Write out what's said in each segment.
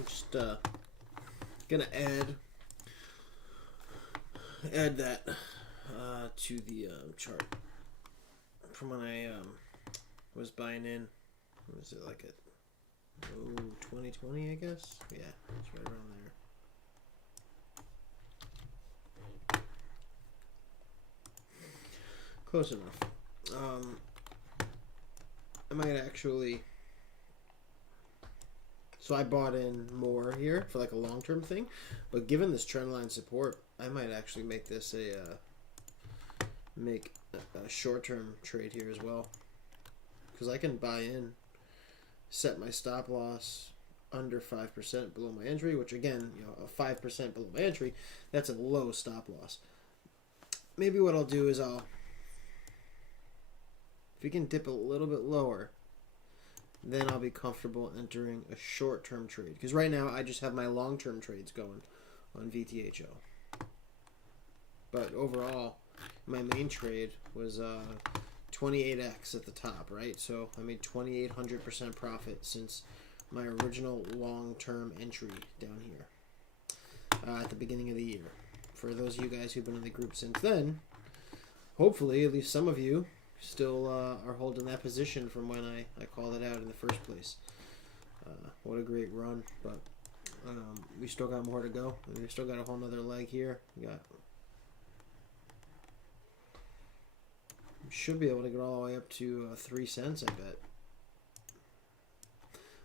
I'm just gonna add that to the chart from when I was buying in. What was it, like at 2020, I guess? Yeah, it's right around there. Close enough. I might actually... So I bought in more here for like a long-term thing, but given this trendline support, I might actually make this a short-term trade here as well, because I can buy in, set my stop loss under 5% below my entry, which again, you know, a 5% below my entry, that's a low stop loss. Maybe what I'll do is if we can dip a little bit lower, then I'll be comfortable entering a short-term trade. Because right now, I just have my long-term trades going on VTHO. But overall, my main trade was 28x at the top, right? So I made 2,800% profit since my original long-term entry down here at the beginning of the year. For those of you guys who've been in the group since then, hopefully, at least some of you, still are holding that position from when I called it out in the first place. What a great run, but we still got more to go. We still got a whole nother leg here. We should be able to get all the way up to 3 cents, I bet.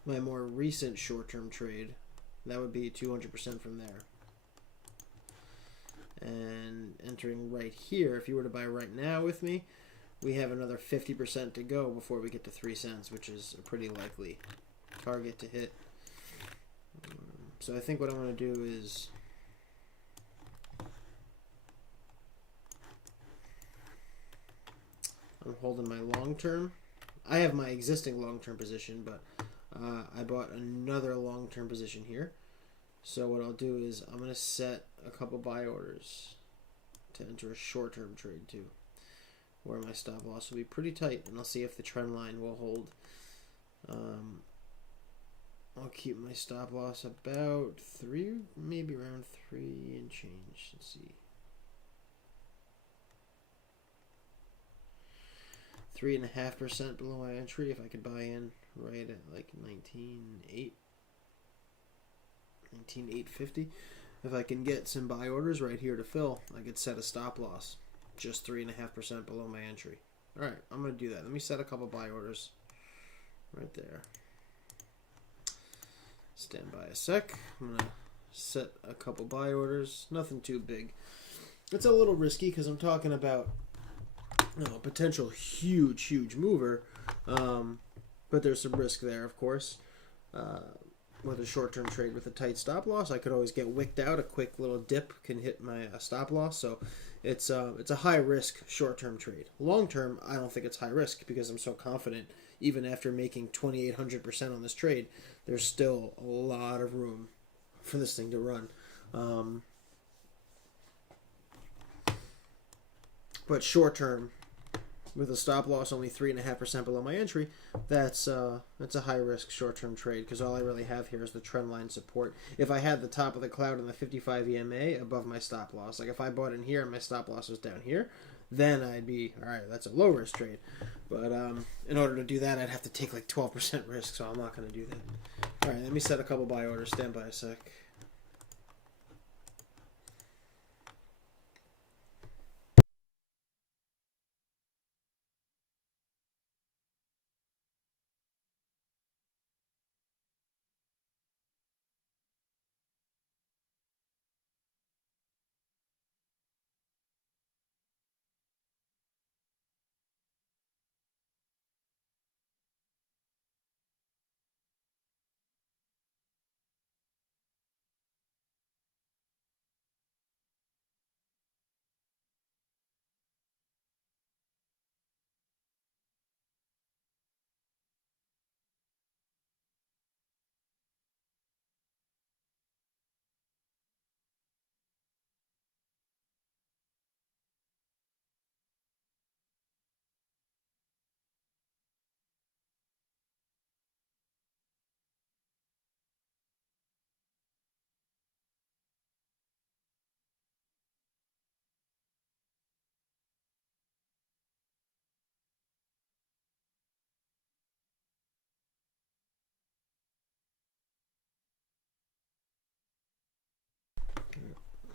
My more recent short-term trade, that would be 200% from there. And entering right here, if you were to buy right now with me, we have another 50% to go before we get to 3 cents, which is a pretty likely target to hit. So I think what I'm going to do is I'm holding my long-term. I have my existing long-term position, but I bought another long-term position here. So what I'll do is I'm going to set a couple buy orders to enter a short-term trade too, where my stop loss will be pretty tight, and I'll see if the trend line will hold. I'll keep my stop loss about 3, maybe around 3 and change. Let's see. 3.5% below my entry if I could buy in right at like 19,850. If I can get some buy orders right here to fill, I could set a stop loss just 3.5% below my entry. All right, I'm gonna do that. Let me set a couple buy orders right there. Stand by a sec. I'm gonna set a couple buy orders. Nothing too big. It's a little risky because I'm talking about a potential huge mover, but there's some risk there, of course. With a short-term trade with a tight stop loss, I could always get wicked out. A quick little dip can hit my stop loss, so it's a high-risk short-term trade. Long-term, I don't think it's high risk because I'm so confident. Even after making 2,800% on this trade, there's still a lot of room for this thing to run. But short-term, with a stop loss only 3.5% below my entry, that's a high risk short term trade because all I really have here is the trend line support. If I had the top of the cloud on the 55 EMA above my stop loss, like if I bought in here and my stop loss was down here, then I'd be all right. That's a low risk trade, but in order to do that, I'd have to take like 12% risk, so I'm not going to do that. All right, let me set a couple buy orders. Stand by a sec.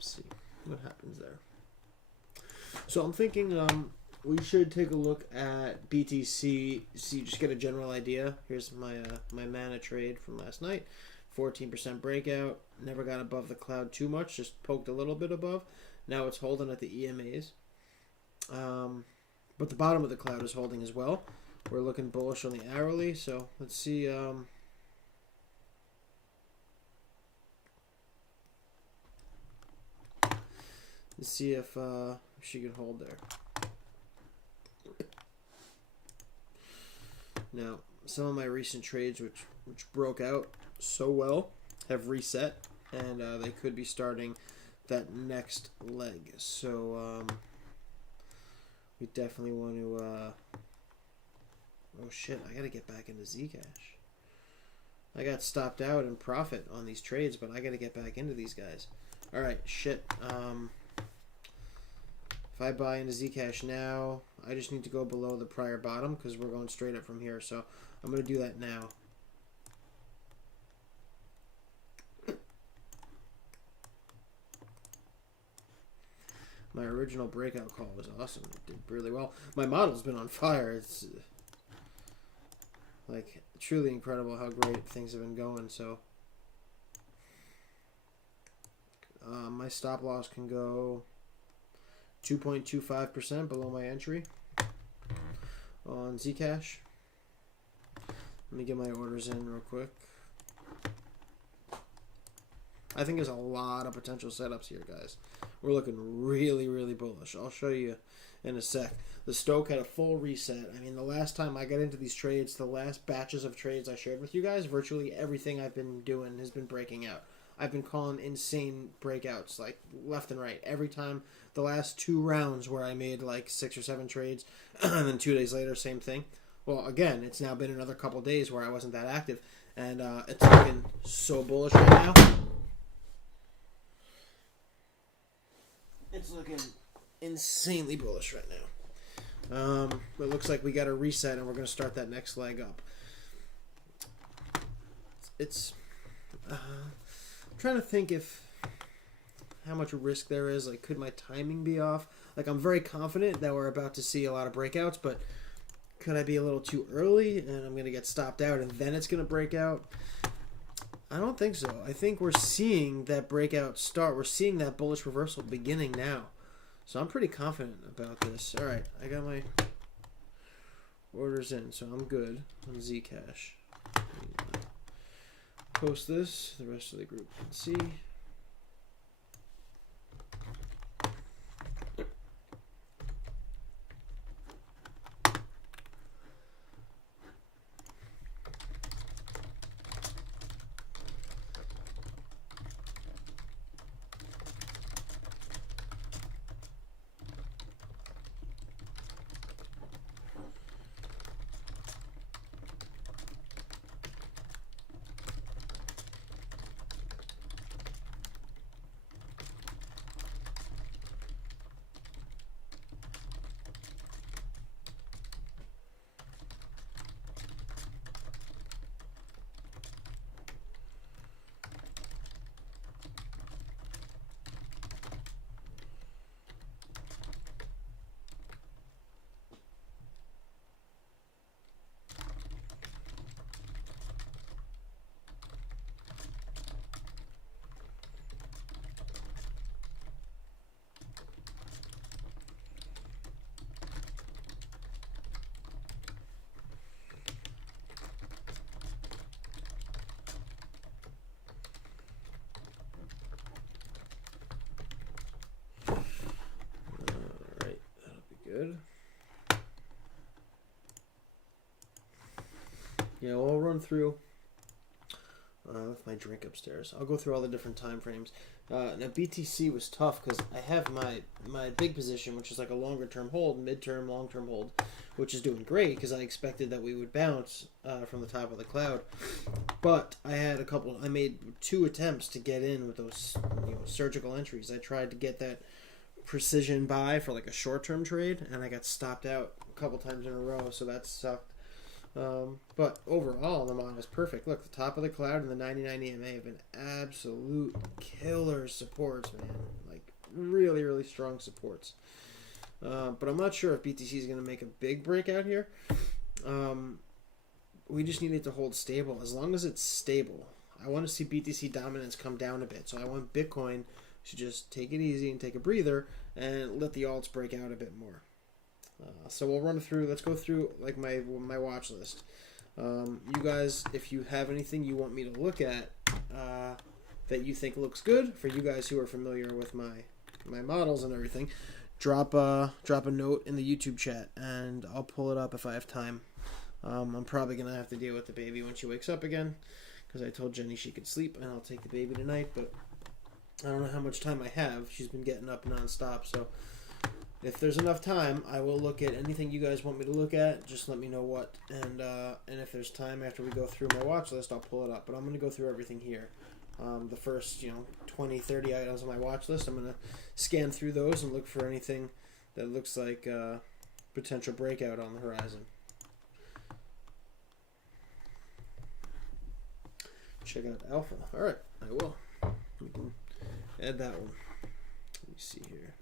Let's see what happens there. So I'm thinking we should take a look at BTC, just get a general idea. Here's my my mana trade from last night. 14% breakout. Never got above the cloud too much, just poked a little bit above. Now it's holding at the EMAs. But the bottom of the cloud is holding as well. We're looking bullish on the hourly, so let's see. Let's see if she can hold there. Now, some of my recent trades, which broke out so well, have reset, and they could be starting that next leg. So we definitely want to. Oh shit! I gotta get back into Zcash. I got stopped out in profit on these trades, but I gotta get back into these guys. All right, shit. If I buy into Zcash now, I just need to go below the prior bottom because we're going straight up from here. So I'm going to do that now. My original breakout call was awesome. It did really well. My model's been on fire. It's like truly incredible how great things have been going. So my stop loss can go 2.25% below my entry on Zcash. Let me get my orders in real quick. I think there's a lot of potential setups here, guys. We're looking really, really bullish. I'll show you in a sec. The Stoke had a full reset. I mean, the last time I got into these trades, the last batches of trades I shared with you guys, virtually everything I've been doing has been breaking out. I've been calling insane breakouts, like left and right. Every time, the last 2 rounds where I made like 6 or 7 trades, and then 2 days later, same thing. Well, again, it's now been another couple days where I wasn't that active, and it's looking so bullish right now. It's looking insanely bullish right now. It looks like we got a reset, and we're going to start that next leg up. It's trying to think how much risk there is. Like, could my timing be off? Like, I'm very confident that we're about to see a lot of breakouts, but could I be a little too early and I'm going to get stopped out and then it's going to break out? I don't think so. I think we're seeing that breakout start. We're seeing that bullish reversal beginning now. So I'm pretty confident about this. All right, I got my orders in, so I'm good on Zcash. Post this, the rest of the group can see. Good. Yeah, well, I'll run through with my drink upstairs. I'll go through all the different time frames. Now, BTC was tough because I have my big position, which is like a longer term hold, mid-term, long-term hold, which is doing great because I expected that we would bounce from the top of the cloud. But I made 2 attempts to get in with those surgical entries. I tried to get that precision buy for like a short-term trade, and I got stopped out a couple times in a row, so that sucked. But overall, the model is perfect. Look, the top of the cloud and the 99 EMA have been absolute killer supports, man. Like, really, really strong supports. But I'm not sure if BTC is going to make a big breakout here. We just need it to hold stable. As long as it's stable, I want to see BTC dominance come down a bit. So I want Bitcoin to just take it easy and take a breather and let the alts break out a bit more. So we'll run through. Let's go through like my watch list. You guys, if you have anything you want me to look at that you think looks good for you guys who are familiar with my models and everything, drop a note in the YouTube chat and I'll pull it up if I have time. I'm probably gonna have to deal with the baby when she wakes up again because I told Jenny she could sleep and I'll take the baby tonight, but I don't know how much time I have. She's been getting up nonstop, so if there's enough time, I will look at anything you guys want me to look at. Just let me know what, and if there's time after we go through my watch list, I'll pull it up. But I'm going to go through everything here. The first 20, 30 items on my watch list, I'm going to scan through those and look for anything that looks like potential breakout on the horizon. Check out Alpha. All right, I will. We can add that one. Let me see here.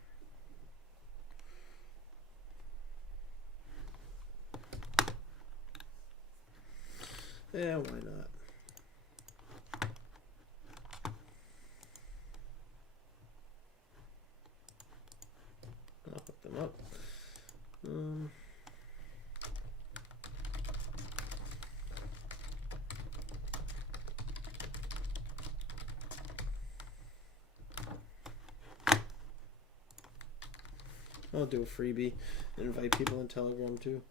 Yeah, why not? I'll put them up. I'll do a freebie and invite people in Telegram too.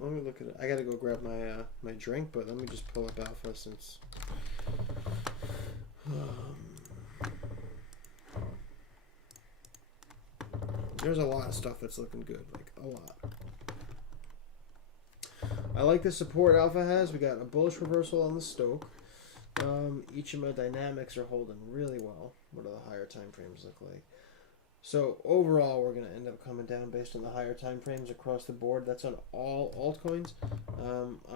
Let me look at it. I gotta go grab my my drink, but let me just pull up Alpha since. There's a lot of stuff that's looking good, like a lot. I like the support Alpha has. We got a bullish reversal on the Stoke. Each of my dynamics are holding really well. What do the higher time frames look like? So overall, we're going to end up coming down based on the higher time frames across the board. That's on all altcoins.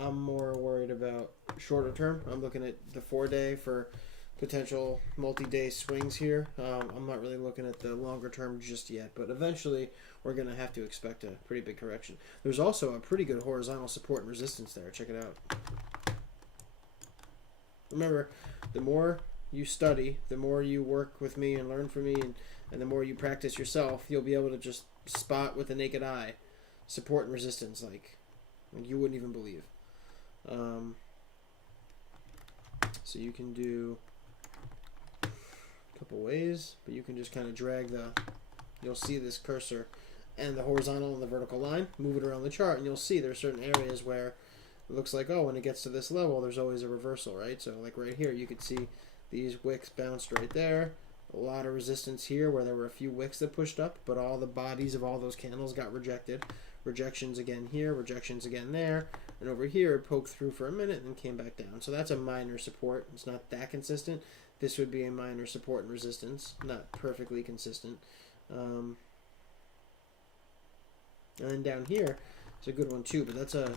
I'm more worried about shorter term. I'm looking at the 4-day for potential multi-day swings here. I'm not really looking at the longer term just yet, but eventually we're going to have to expect a pretty big correction. There's also a pretty good horizontal support and resistance there. Check it out. Remember, the more you study, the more you work with me and learn from me, and the more you practice yourself, you'll be able to just spot with the naked eye support and resistance like you wouldn't even believe. So you can do a couple ways, but you can just kind of drag you'll see this cursor and the horizontal and the vertical line, move it around the chart, and you'll see there's certain areas where it looks like, oh, when it gets to this level, there's always a reversal, right? So like right here, you could see these wicks bounced right there. A lot of resistance here where there were a few wicks that pushed up, but all the bodies of all those candles got rejected. Rejections again here, rejections again there, and over here it poked through for a minute and came back down. So that's a minor support. It's not that consistent. This would be a minor support and resistance, not perfectly consistent. And then down here, it's a good one too, but that's a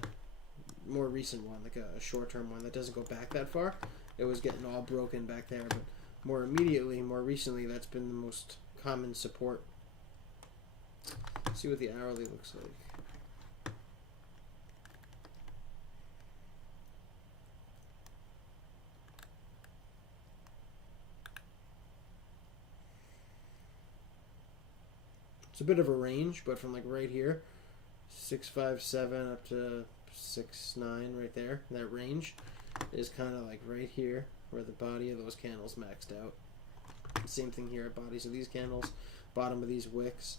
more recent one, like a short-term one that doesn't go back that far. It was getting all broken back there, but more immediately, more recently, that's been the most common support. Let's see what the hourly looks like. It's a bit of a range, but from like right here, 657 up to 69 right there, that range is kind of like right here, where the body of those candles maxed out. Same thing here at bodies of these candles, bottom of these wicks.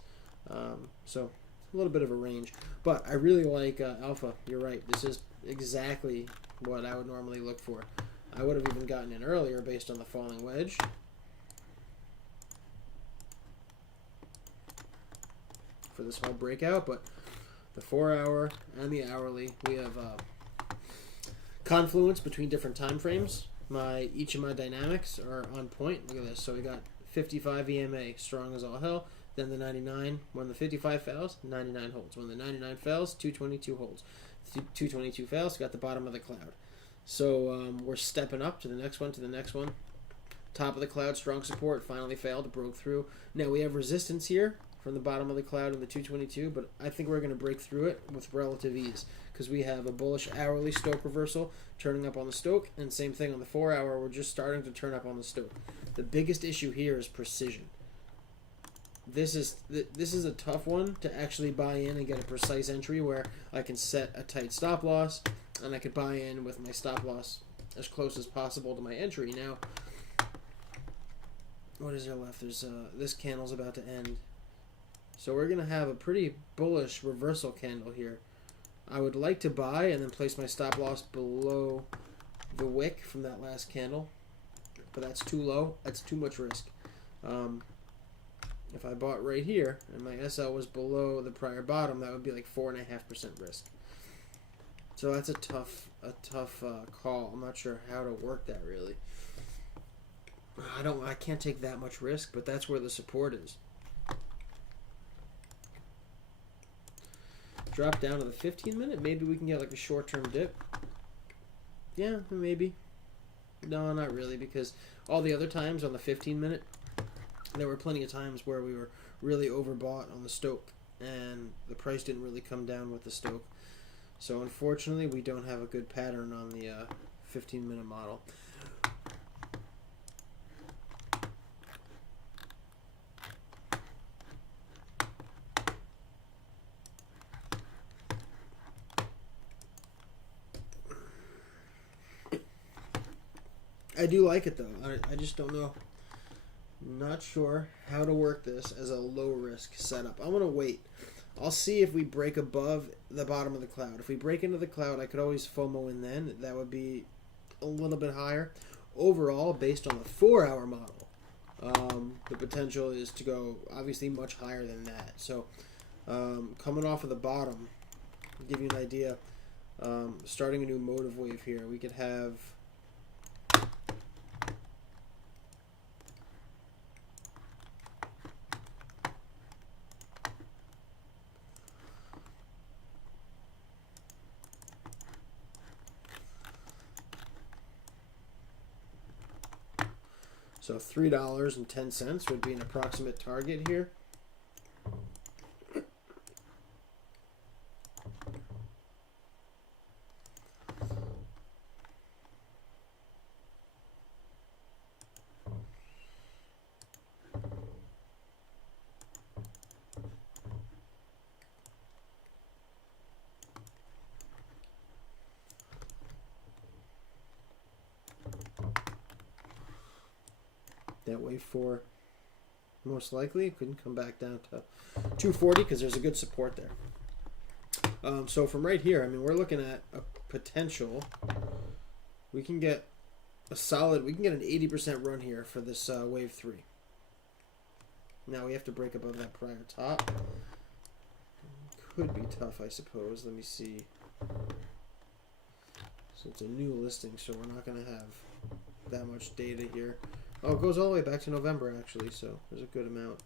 So a little bit of a range, but I really like alpha. You're right. This is exactly what I would normally look for. I would have even gotten in earlier based on the falling wedge. For this whole breakout, but the 4-hour and the hourly, we have confluence between different time frames. Each of my dynamics are on point. Look at this. So we got 55 EMA, strong as all hell. Then the 99. When the 55 fails, 99 holds. When the 99 fails, 222 holds. 222 fails, got the bottom of the cloud. So we're stepping up to the next one, to the next one. Top of the cloud, strong support, finally failed, broke through. Now we have resistance here from the bottom of the cloud in the 222, but I think we're going to break through it with relative ease because we have a bullish hourly Stoke reversal turning up on the Stoke, and same thing on the 4-hour. We're just starting to turn up on the Stoke. The biggest issue here is precision. This is a tough one to actually buy in and get a precise entry where I can set a tight stop loss and I could buy in with my stop loss as close as possible to my entry. Now, what is there left? There's this candle's about to end. So we're going to have a pretty bullish reversal candle here. I would like to buy and then place my stop loss below the wick from that last candle. But that's too low. That's too much risk. If I bought right here and my SL was below the prior bottom, that would be like 4.5% risk. So that's a tough call. I'm not sure how to work that really. I can't take that much risk, but that's where the support is. Drop down to the 15-minute. Maybe we can get like a short-term dip. Yeah, maybe. No, not really, because all the other times on the 15-minute, there were plenty of times where we were really overbought on the Stoke, and the price didn't really come down with the Stoke. So unfortunately, we don't have a good pattern on the 15-minute model. I do like it though. I just don't know. Not sure how to work this as a low risk setup. I'm gonna wait. I'll see if we break above the bottom of the cloud. If we break into the cloud, I could always FOMO in then. That would be a little bit higher. Overall, based on the 4-hour model, the potential is to go obviously much higher than that. So coming off of the bottom, to give you an idea, starting a new motive wave here, we could have so $3.10 would be an approximate target here. That wave 4 most likely couldn't come back down to 240 because there's a good support there. So from right here, I mean, we're looking at a potential. We can get an 80% run here for this wave 3. Now we have to break above that prior top. Could be tough, I suppose. Let me see. So it's a new listing, so we're not going to have that much data here. Oh, it goes all the way back to November, actually, so there's a good amount.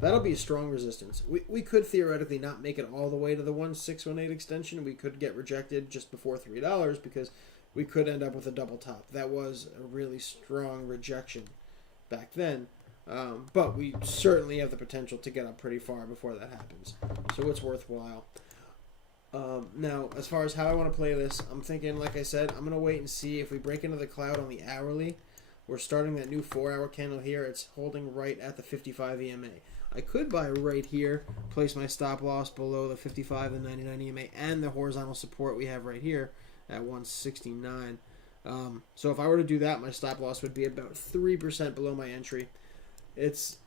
That'll be a strong resistance. We could theoretically not make it all the way to the 1618 extension. We could get rejected just before $3 because we could end up with a double top. That was a really strong rejection back then. But we certainly have the potential to get up pretty far before that happens. So it's worthwhile. Now, as far as how I want to play this, I'm thinking, like I said, I'm going to wait and see if we break into the cloud on the hourly. We're starting that new 4-hour candle here. It's holding right at the 55 EMA. I could buy right here, place my stop loss below the 55 and 99 EMA and the horizontal support we have right here, at 169. So if I were to do that, my stop loss would be about 3% below my entry. It's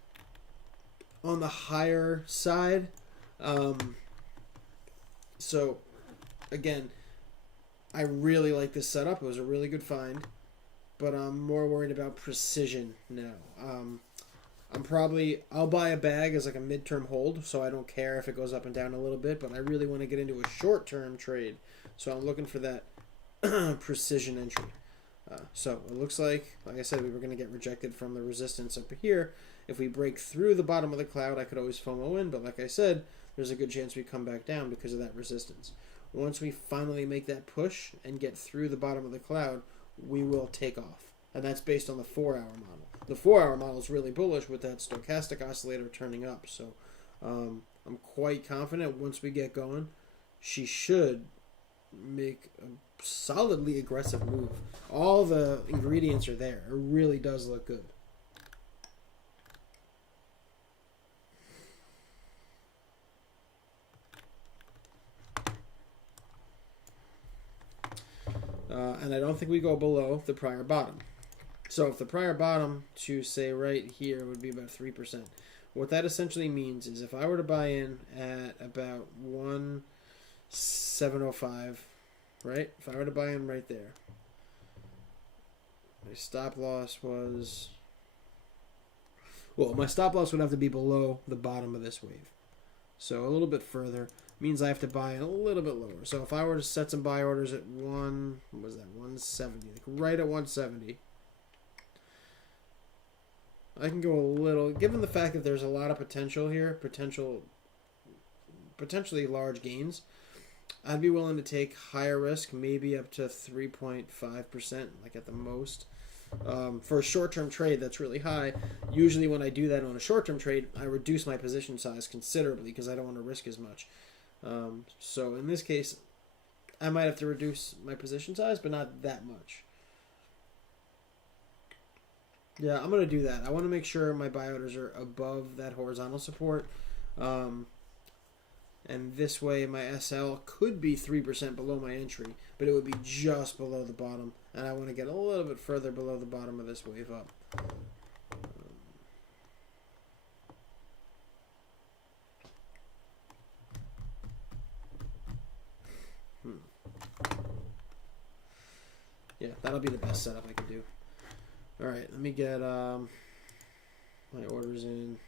on the higher side. So again, I really like this setup. It was a really good find, but I'm more worried about precision now. I'll buy a bag as like a midterm hold, so I don't care if it goes up and down a little bit, but I really want to get into a short-term trade, so I'm looking for that precision entry. So it looks like I said, we were going to get rejected from the resistance up here. If we break through the bottom of the cloud, I could always FOMO in, but like I said, there's a good chance we come back down because of that resistance. Once we finally make that push and get through the bottom of the cloud, we will take off. And that's based on the 4-hour model. The 4-hour model is really bullish with that stochastic oscillator turning up. So I'm quite confident once we get going, she should make a solidly aggressive move. All the ingredients are there. It really does look good. And I don't think we go below the prior bottom. So if the prior bottom to say right here would be about 3%, what that essentially means is if I were to buy in at about 1,705, right? If I were to buy in right there, my stop loss was, well, my stop loss would have to be below the bottom of this wave. So a little bit further means I have to buy in a little bit lower. So if I were to set some buy orders at 170, like right at 170, I can go a little, given the fact that there's a lot of potential here, potentially large gains, I'd be willing to take higher risk, maybe up to 3.5%, like at the most. For a short-term trade, that's really high. Usually when I do that on a short-term trade, I reduce my position size considerably because I don't want to risk as much. So in this case, I might have to reduce my position size, but not that much. Yeah, I'm going to do that. I want to make sure my buy orders are above that horizontal support. And this way my SL could be 3% below my entry, but it would be just below the bottom. And I want to get a little bit further below the bottom of this wave up. Yeah, that'll be the best setup I can do. All right, let me get my orders in.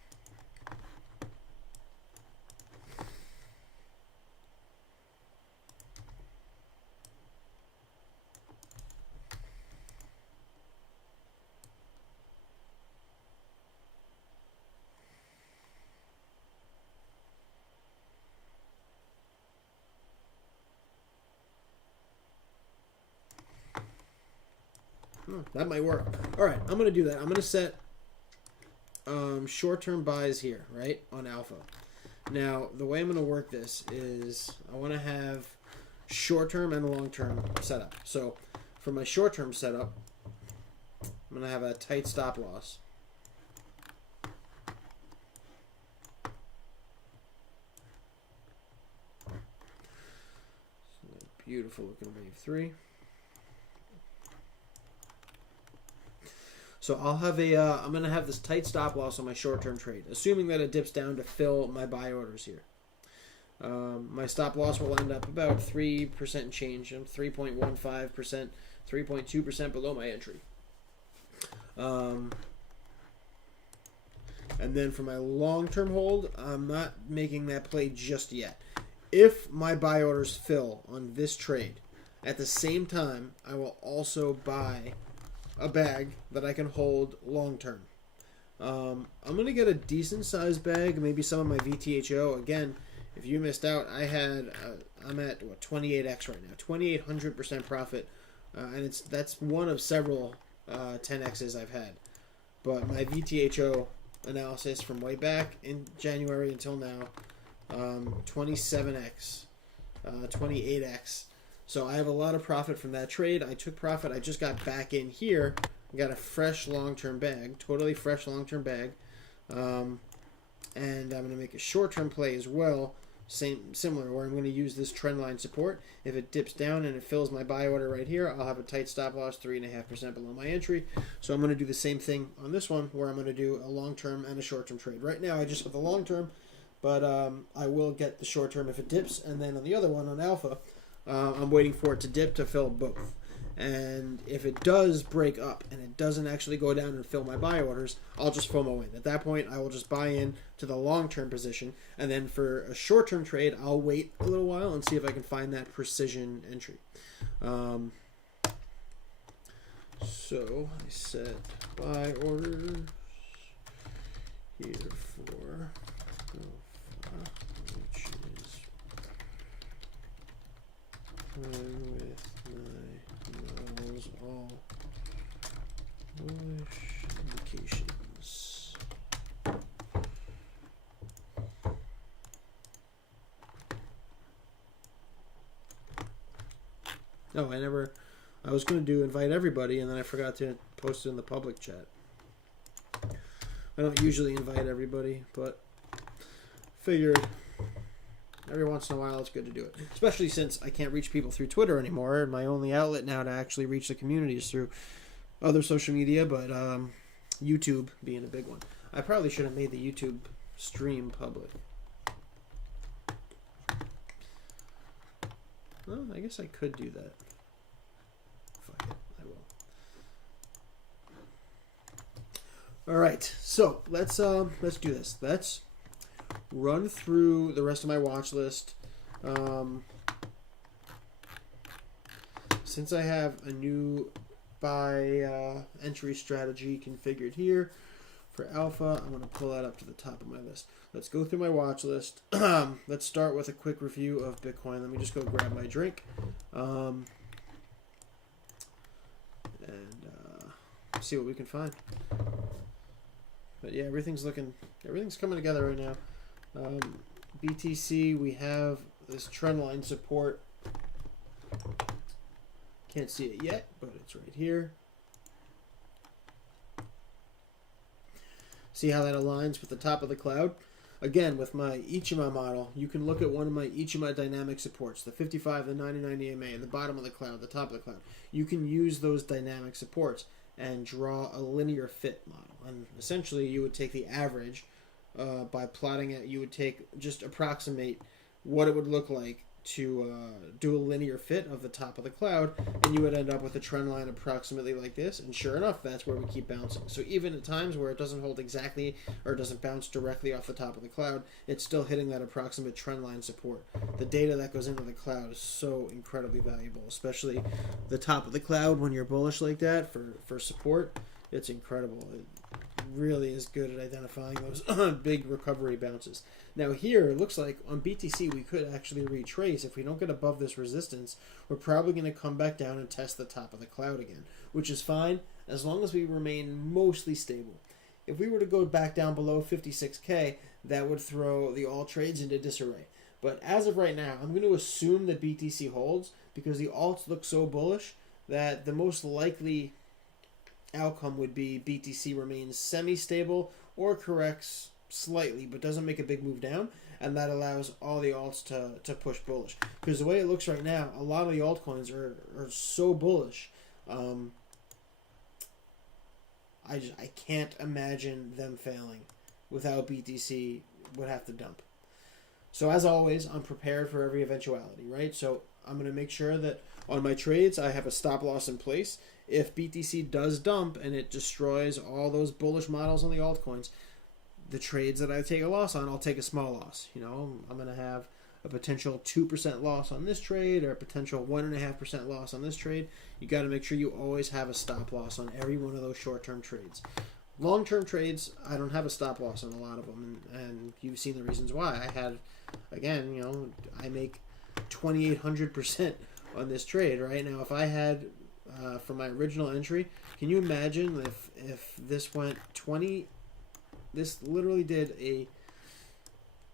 That might work. All right, I'm going to do that. I'm going to set short-term buys here, right, on alpha. Now, the way I'm going to work this is I want to have short-term and long-term setup. So for my short-term setup, I'm going to have a tight stop loss. Beautiful looking wave 3. So I'll have I'm going to have this tight stop loss on my short-term trade, assuming that it dips down to fill my buy orders here. My stop loss will end up about 3% change, 3.15%, 3.2% below my entry. And then for my long-term hold, I'm not making that play just yet. If my buy orders fill on this trade, at the same time, I will also buy a bag that I can hold long term. I'm going to get a decent sized bag, maybe some of my VTHO. Again, if you missed out, I'm at what, 28x right now, 2,800% profit, and that's one of several 10x's I've had. But my VTHO analysis from way back in January until now, 27x, 28x. So I have a lot of profit from that trade. I took profit. I just got back in here. I got a fresh long-term bag, totally fresh long-term bag. And I'm going to make a short-term play as well similar, where I'm going to use this trend line support. If it dips down and it fills my buy order right here, I'll have a tight stop loss 3.5% below my entry. So I'm going to do the same thing on this one, where I'm going to do a long-term and a short-term trade. Right now I just have the long-term, but I will get the short-term if it dips. And then on the other one, on Alpha, I'm waiting for it to dip to fill both. And if it does break up and it doesn't actually go down and fill my buy orders, I'll just FOMO in. At that point, I will just buy in to the long-term position. And then for a short-term trade, I'll wait a little while and see if I can find that precision entry. So I set buy orders here for Alpha, which is with my models all bullish indications. No, I was going to invite everybody, and then I forgot to post it in the public chat. I don't usually invite everybody, but figured every once in a while it's good to do it. Especially since I can't reach people through Twitter anymore, and my only outlet now to actually reach the community is through other social media, but YouTube being a big one. I probably should have made the YouTube stream public. Well, I guess I could do that. Fuck it, I will. All right, so let's do this. Let's run through the rest of my watch list. Since I have a new buy entry strategy configured here for Alpha, I'm going to pull that up to the top of my list. Let's go through my watch list. Let's start with a quick review of Bitcoin. Let me just go grab my drink. And see what we can find. But yeah, everything's coming together right now. BTC, we have this trend line support. Can't see it yet, but it's right here. See how that aligns with the top of the cloud? Again, with my Ichima model, you can look at one of my Ichima dynamic supports, the 55, the 99 EMA, at the bottom of the cloud, the top of the cloud. You can use those dynamic supports and draw a linear fit model. And essentially, you would take the average by plotting it. You would just approximate what it would look like to do a linear fit of the top of the cloud, and you would end up with a trend line approximately like this. And sure enough, that's where we keep bouncing. So even at times where it doesn't hold exactly, or it doesn't bounce directly off the top of the cloud, it's still hitting that approximate trend line support. The data that goes into the cloud is so incredibly valuable, especially the top of the cloud when you're bullish like that for support. It's incredible. It really is good at identifying those big recovery bounces. Now here, it looks like on BTC we could actually retrace. If we don't get above this resistance, we're probably going to come back down and test the top of the cloud again, which is fine as long as we remain mostly stable. If we were to go back down below 56K, that would throw the alt trades into disarray. But as of right now, I'm going to assume that BTC holds because the alts look so bullish that the most likely outcome would be BTC remains semi-stable or corrects slightly but doesn't make a big move down, and that allows all the alts to push bullish. Because the way it looks right now, a lot of the altcoins are so bullish. I can't imagine them failing without BTC would have to dump. So as always, I'm prepared for every eventuality, right? So I'm going to make sure that on my trades I have a stop loss in place. If BTC does dump and it destroys all those bullish models on the altcoins, the trades that I take a loss on, I'll take a small loss. You know, I'm going to have a potential 2% loss on this trade or a potential 1.5% loss on this trade. You got to make sure you always have a stop loss on every one of those short-term trades. Long-term trades, I don't have a stop loss on a lot of them, and you've seen the reasons why. I had, again, you know, I make 2,800% on this trade right now. If I had for my original entry, can you imagine if this went 20? This literally did a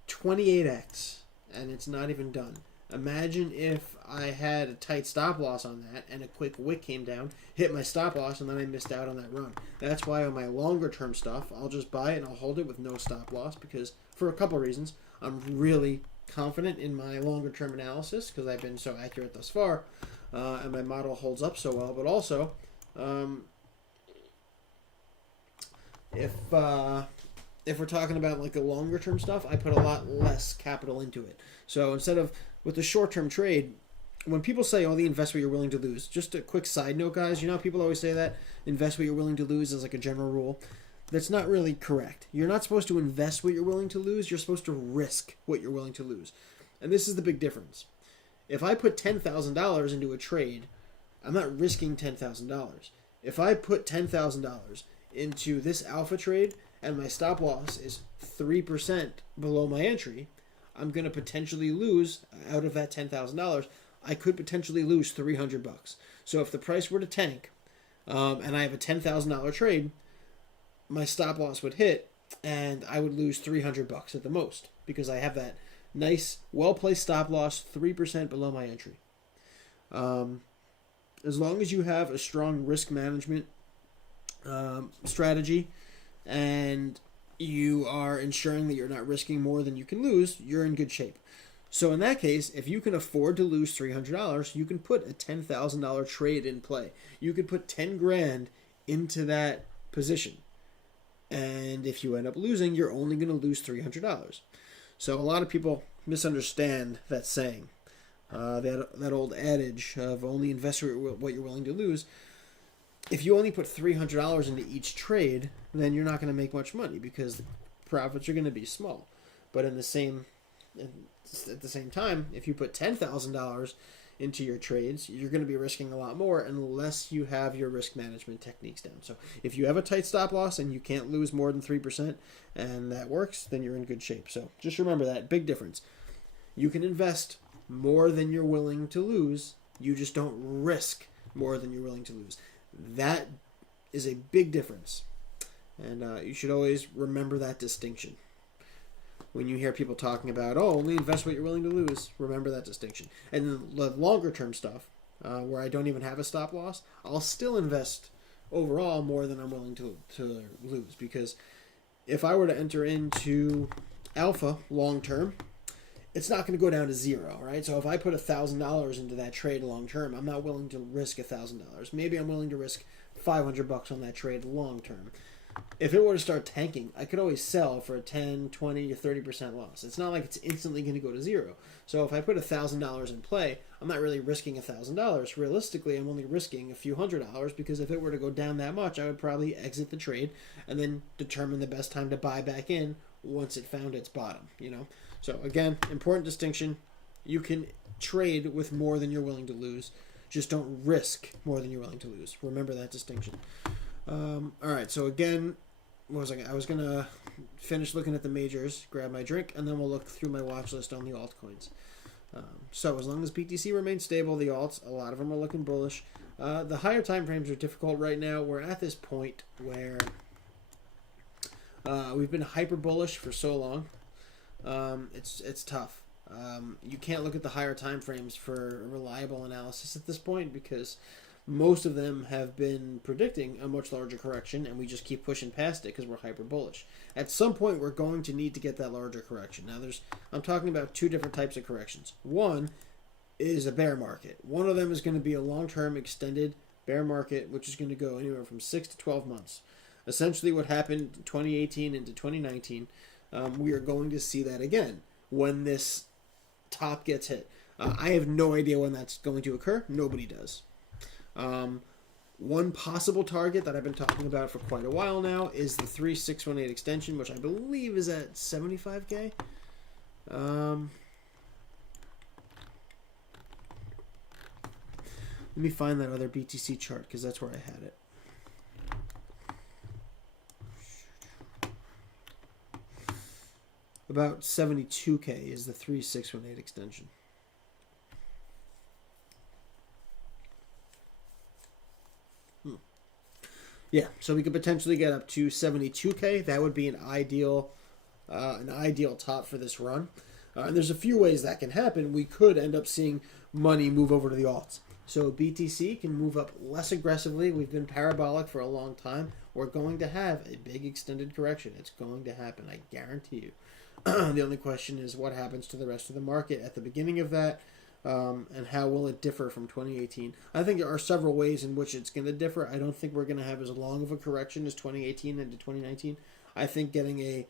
28x, and it's not even done. Imagine if I had a tight stop loss on that and a quick wick came down, hit my stop loss, and then I missed out on that run. That's why on my longer term stuff, I'll just buy it and I'll hold it with no stop loss because for a couple of reasons, I'm really, confident in my longer term analysis because I've been so accurate thus far, and my model holds up so well. But also, if we're talking about like the longer term stuff, I put a lot less capital into it. So instead of with the short term trade, when people say only invest what you're willing to lose, just a quick side note, guys, you know, people always say that invest what you're willing to lose is like a general rule. That's not really correct. You're not supposed to invest what you're willing to lose. You're supposed to risk what you're willing to lose. And this is the big difference. If I put $10,000 into a trade, I'm not risking $10,000. If I put $10,000 into this alpha trade and my stop loss is 3% below my entry, I'm going to potentially lose out of that $10,000. I could potentially lose $300. So if the price were to tank, and I have a $10,000 trade, my stop loss would hit, and I would lose $300 at the most because I have that nice, well-placed stop loss 3% below my entry. As long as you have a strong risk management strategy and you are ensuring that you're not risking more than you can lose, you're in good shape. So in that case, if you can afford to lose $300, you can put a $10,000 trade in play. You could put 10 grand into that position. And if you end up losing, you're only going to lose $300. So a lot of people misunderstand that saying, that old adage of only invest what you're willing to lose. If you only put $300 into each trade, then you're not going to make much money because the profits are going to be small. But at the same time, if you put $10,000 into your trades, you're going to be risking a lot more unless you have your risk management techniques down. So if you have a tight stop loss and you can't lose more than 3% and that works, then you're in good shape. So just remember that big difference. You can invest more than you're willing to lose. You just don't risk more than you're willing to lose. That is a big difference. And you should always remember that distinction. When you hear people talking about, only invest what you're willing to lose, remember that distinction. And then the longer term stuff, where I don't even have a stop loss, I'll still invest overall more than I'm willing to lose. Because if I were to enter into alpha long term, it's not going to go down to zero, right? So if I put $1,000 into that trade long term, I'm not willing to risk $1,000. Maybe I'm willing to risk $500 on that trade long term. If it were to start tanking, I could always sell for a 10, 20, or 30% loss. It's not like it's instantly going to go to zero. So if I put $1,000 in play, I'm not really risking $1,000. Realistically, I'm only risking a few $100 because if it were to go down that much, I would probably exit the trade and then determine the best time to buy back in once it found its bottom, you know? So again, important distinction. You can trade with more than you're willing to lose. Just don't risk more than you're willing to lose. Remember that distinction. All right, so again, what was I was going to finish looking at the majors, grab my drink, and then we'll look through my watch list on the altcoins. So as long as BTC remains stable, the alts, a lot of them are looking bullish. The higher time frames are difficult right now. We're at this point where we've been hyper bullish for so long. It's tough. You can't look at the higher time frames for reliable analysis at this point because most of them have been predicting a much larger correction, and we just keep pushing past it because we're hyper bullish. At some point, we're going to need to get that larger correction. Now, I'm talking about two different types of corrections. One is a bear market. One of them is going to be a long-term extended bear market, which is going to go anywhere from 6 to 12 months. Essentially, what happened in 2018 into 2019, we are going to see that again when this top gets hit. I have no idea when that's going to occur. Nobody does. One possible target that I've been talking about for quite a while now is the 3618 extension, which I believe is at 75K. Let me find that other BTC chart because that's where I had it. About 72K is the 3618 extension. Yeah, so we could potentially get up to 72K. That would be an ideal top for this run. And there's a few ways that can happen. We could end up seeing money move over to the alts. So BTC can move up less aggressively. We've been parabolic for a long time. We're going to have a big extended correction. It's going to happen, I guarantee you. The only question is what happens to the rest of the market at the beginning of that, and how will it differ from 2018? I think there are several ways in which it's going to differ. I don't think we're going to have as long of a correction as 2018 into 2019. I think getting a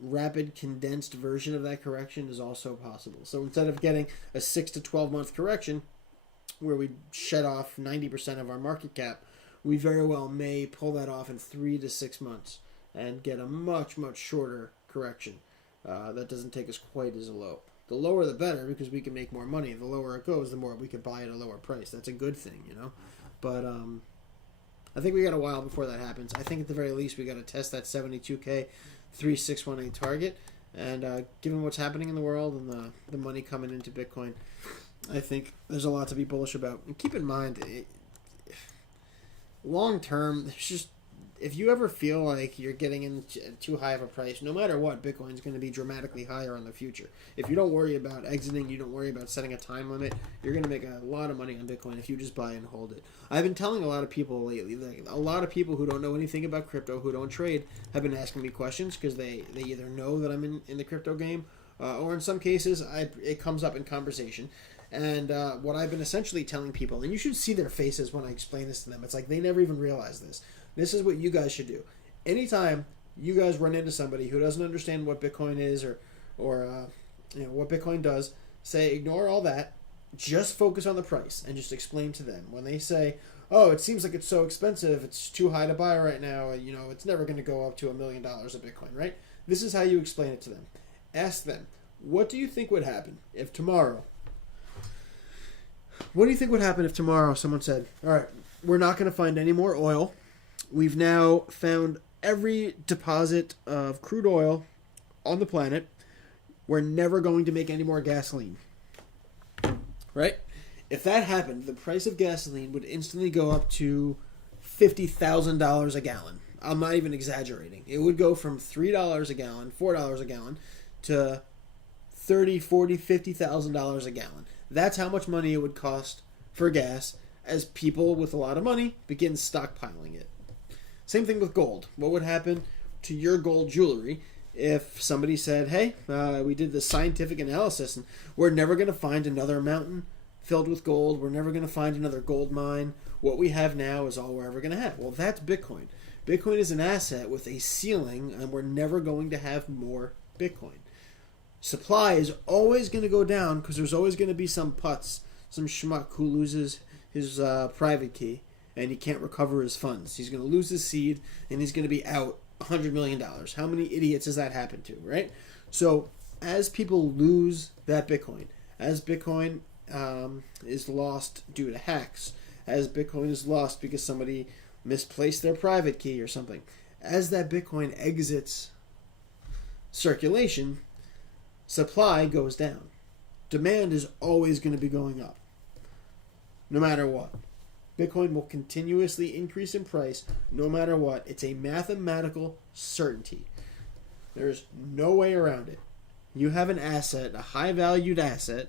rapid condensed version of that correction is also possible. So instead of getting a 6 to 12 month correction where we shed off 90% of our market cap, we very well may pull that off in 3 to 6 months and get a much shorter correction that doesn't take us quite as low. The lower the better, because we can make more money. The lower it goes, the more we can buy at a lower price. That's a good thing, you know. But I think we got a while before that happens. I think at the very least we got to test that 72K 3618 target. And given what's happening in the world and the money coming into Bitcoin, I think there's a lot to be bullish about. And keep in mind, long term, there's just, if you ever feel like you're getting in too high of a price, no matter what, Bitcoin's going to be dramatically higher in the future. If you don't worry about exiting, you don't worry about setting a time limit, you're going to make a lot of money on Bitcoin if you just buy and hold it. I've been telling a lot of people lately, like, a lot of people who don't know anything about crypto, who don't trade, have been asking me questions because they either know that I'm in the crypto game, or in some cases, it comes up in conversation. And what I've been essentially telling people, and you should see their faces when I explain this to them, it's like they never even realize this. This is what you guys should do. Anytime you guys run into somebody who doesn't understand what Bitcoin is or what Bitcoin does, say ignore all that. Just focus on the price and just explain to them. When they say, "Oh, it seems like it's so expensive. It's too high to buy right now. You know, it's never going to go up to $1 million of Bitcoin." Right? This is how you explain it to them. Ask them, "What do you think would happen if tomorrow? What do you think would happen if tomorrow someone said, all right, we're not going to find any more oil. We've now found every deposit of crude oil on the planet. We're never going to make any more gasoline." Right? If that happened, the price of gasoline would instantly go up to $50,000 a gallon. I'm not even exaggerating. It would go from $3 a gallon, $4 a gallon, to $30,000, $40,000, $50,000 a gallon. That's how much money it would cost for gas as people with a lot of money begin stockpiling it. Same thing with gold. What would happen to your gold jewelry if somebody said, hey, we did this scientific analysis and we're never going to find another mountain filled with gold. We're never going to find another gold mine. What we have now is all we're ever going to have. Well, that's Bitcoin. Bitcoin is an asset with a ceiling, and we're never going to have more Bitcoin. Supply is always going to go down because there's always going to be some putz, some schmuck who loses his private key and he can't recover his funds. He's going to lose his seed and he's going to be out $100 million. How many idiots has that happened to, right? So as people lose that Bitcoin, as Bitcoin is lost due to hacks, as Bitcoin is lost because somebody misplaced their private key or something, as that Bitcoin exits circulation, supply goes down. Demand is always going to be going up, no matter what. Bitcoin will continuously increase in price, no matter what. It's a mathematical certainty. There's no way around it. You have an asset, a high-valued asset,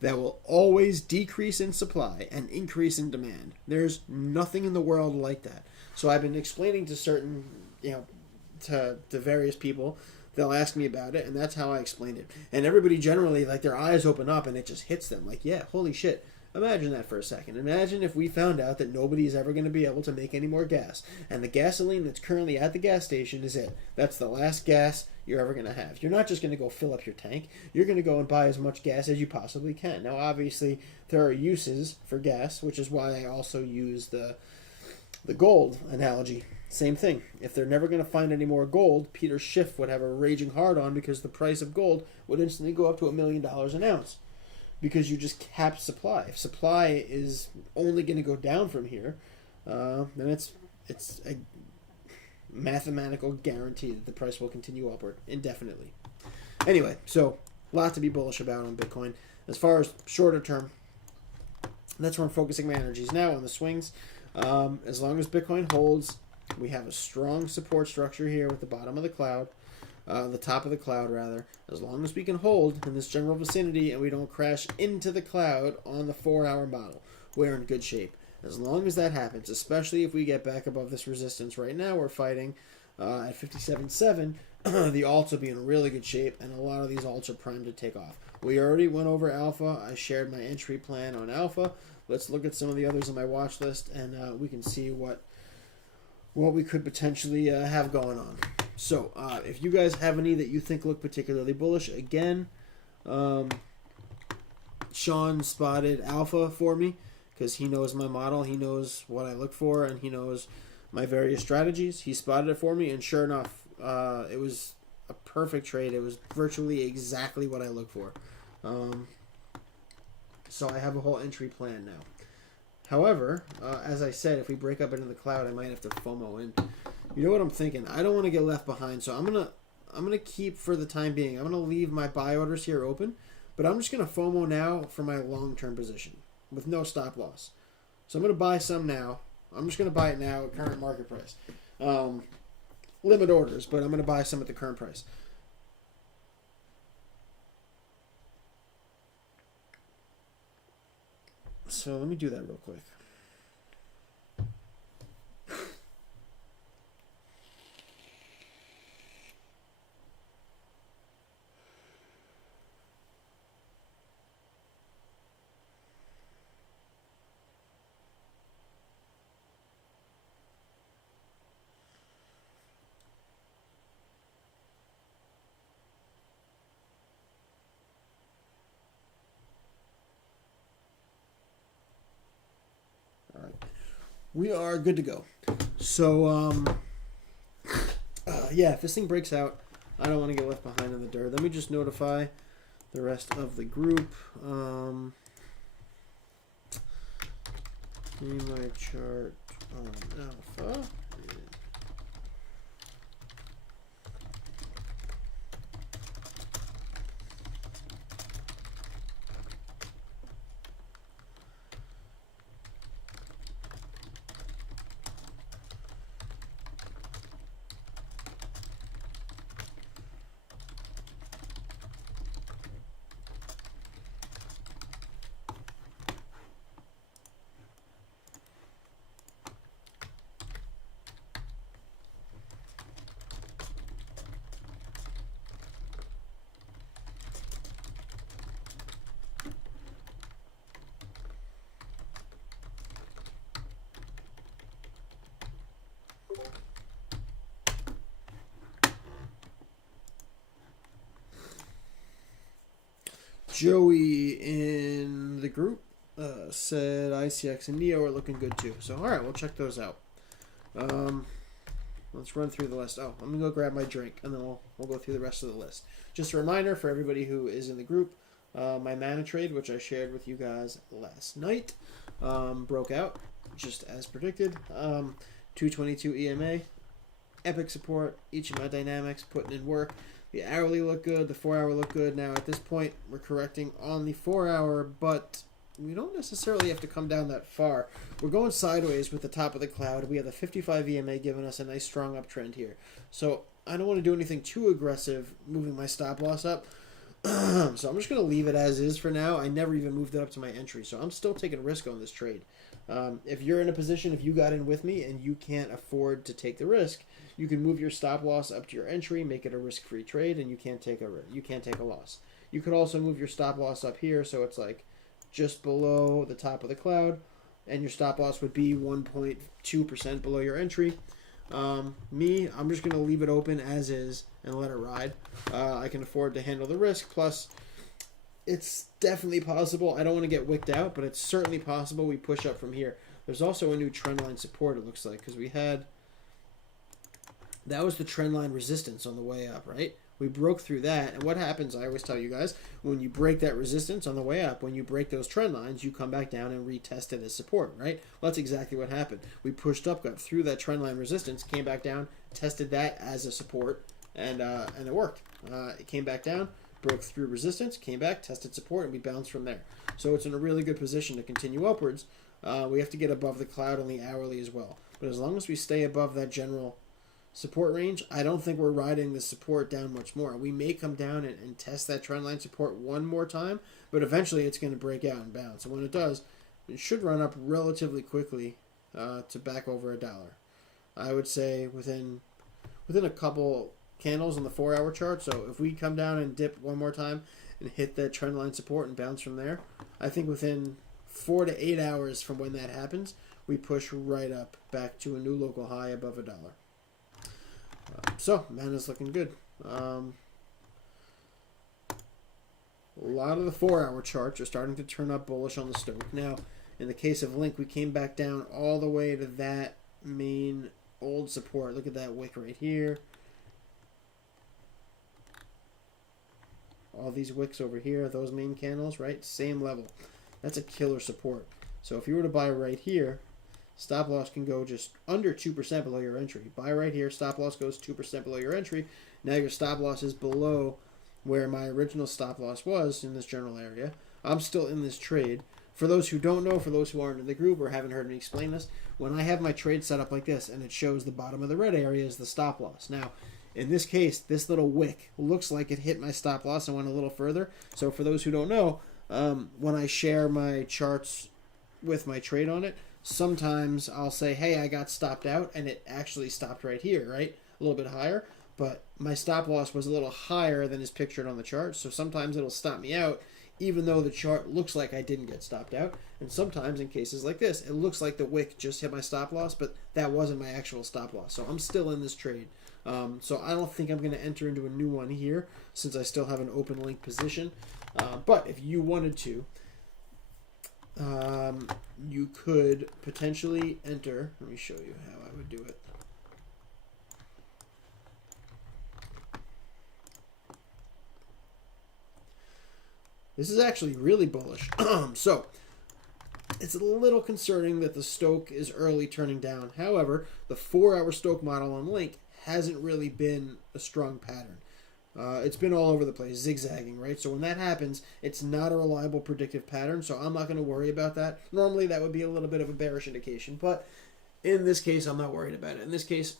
that will always decrease in supply and increase in demand. There's nothing in the world like that. So I've been explaining to certain, to various people. They'll ask me about it, and that's how I explain it. And everybody generally, like, their eyes open up, and it just hits them. Like, yeah, holy shit. Imagine that for a second. Imagine if we found out that nobody is ever going to be able to make any more gas. And the gasoline that's currently at the gas station is it. That's the last gas you're ever going to have. You're not just going to go fill up your tank. You're going to go and buy as much gas as you possibly can. Now, obviously, there are uses for gas, which is why I also use the gold analogy. Same thing. If they're never going to find any more gold, Peter Schiff would have a raging hard on because the price of gold would instantly go up to $1 million an ounce. Because you just cap supply. If supply is only going to go down from here, then it's a mathematical guarantee that the price will continue upward indefinitely. Anyway, so a lot to be bullish about on Bitcoin. As far as shorter term, that's where I'm focusing my energies now on the swings. As long as Bitcoin holds, we have a strong support structure here with the bottom of the cloud. The top of the cloud, rather. As long as we can hold in this general vicinity and we don't crash into the cloud on the 4-hour model, we're in good shape. As long as that happens, especially if we get back above this resistance right now we're fighting at 57.7, the alts will be in really good shape, and a lot of these alts are primed to take off. We already went over alpha. I shared my entry plan on alpha. Let's look at some of the others on my watch list, and we can see what we could potentially have going on. So, if you guys have any that you think look particularly bullish, again, Sean spotted alpha for me because he knows my model, he knows what I look for, and he knows my various strategies. He spotted it for me, and sure enough, it was a perfect trade. It was virtually exactly what I look for. So I have a whole entry plan now. However, as I said, if we break up into the cloud, I might have to FOMO in. You know what I'm thinking? I don't want to get left behind, so I'm gonna keep for the time being. I'm gonna leave my buy orders here open, but I'm just gonna FOMO now for my long-term position with no stop loss. So I'm gonna buy some now. I'm just gonna buy it now at current market price. Limit orders, but I'm gonna buy some at the current price. So let me do that real quick. All right. We are good to go. So, yeah, if this thing breaks out, I don't want to get left behind in the dirt. Let me just notify the rest of the group. See my chart on alpha. Joey in the group said ICX and Neo are looking good too. So, all right, we'll check those out. Let's run through the list. Oh, I'm going to go grab my drink, and then we'll go through the rest of the list. Just a reminder for everybody who is in the group, my mana trade, which I shared with you guys last night, broke out, just as predicted. 222 EMA, epic support, each of my dynamics putting in work. The hourly looked good, the 4-hour looked good. Now at this point, we're correcting on the 4-hour, but we don't necessarily have to come down that far. We're going sideways with the top of the cloud. We have the 55 EMA giving us a nice strong uptrend here. So I don't want to do anything too aggressive moving my stop loss up. So I'm just going to leave it as is for now. I never even moved it up to my entry, so I'm still taking risk on this trade. If you're in a position, if you got in with me and you can't afford to take the risk, you can move your stop loss up to your entry, make it a risk-free trade, and you can't take a loss. You could also move your stop loss up here, so it's like just below the top of the cloud, and your stop loss would be 1.2% below your entry. I'm just going to leave it open as is and let it ride. I can afford to handle the risk. Plus, it's definitely possible. I don't want to get wicked out, but it's certainly possible we push up from here. There's also a new trendline support, it looks like, because we had... That was the trendline resistance on the way up, right? We broke through that, and what happens, I always tell you guys, when you break that resistance on the way up, when you break those trend lines, you come back down and retest it as support, right? Well, that's exactly what happened. We pushed up, got through that trend line resistance, came back down, tested that as a support, and it worked. It came back down, broke through resistance, came back, tested support, and we bounced from there. So it's in a really good position to continue upwards. We have to get above the cloud on the hourly as well. But as long as we stay above that general support range, I don't think we're riding the support down much more. We may come down and test that trendline support one more time, but eventually it's going to break out and bounce. And when it does, it should run up relatively quickly to back over $1. I would say within a couple candles on the 4-hour chart. So if we come down and dip one more time and hit that trend line support and bounce from there, I think within 4 to 8 hours from when that happens, we push right up back to a new local high above $1. So mana's looking good. A lot of the 4-hour charts are starting to turn up bullish on the Stoke. Now, in the case of Link, we came back down all the way to that main old support. Look at that wick right here. All these wicks over here, those main candles, right? Same level. That's a killer support. So if you were to buy right here, stop loss can go just under 2% below your entry. Buy right here, stop loss goes 2% below your entry. Now your stop loss is below where my original stop loss was in this general area. I'm still in this trade. For those who don't know, for those who aren't in the group or haven't heard me explain this, when I have my trade set up like this and it shows the bottom of the red area is the stop loss. Now, in this case, this little wick looks like it hit my stop loss and went a little further. So for those who don't know, when I share my charts with my trade on it, sometimes I'll say, hey, I got stopped out, and it actually stopped right here, right? A little bit higher, but my stop loss was a little higher than is pictured on the chart. So sometimes it'll stop me out, even though the chart looks like I didn't get stopped out. And sometimes in cases like this, it looks like the wick just hit my stop loss, but that wasn't my actual stop loss. So I'm still in this trade. So I don't think I'm going to enter into a new one here since I still have an open link position. But if you wanted to, you could potentially enter. Let me show you how I would do it. This is actually really bullish. So it's a little concerning that the Stoke is early turning down. However, the 4-hour Stoke model on Link hasn't really been a strong pattern. It's been all over the place, zigzagging, right? So when that happens, it's not a reliable predictive pattern, so I'm not going to worry about that. Normally, that would be a little bit of a bearish indication, but in this case, I'm not worried about it. In this case,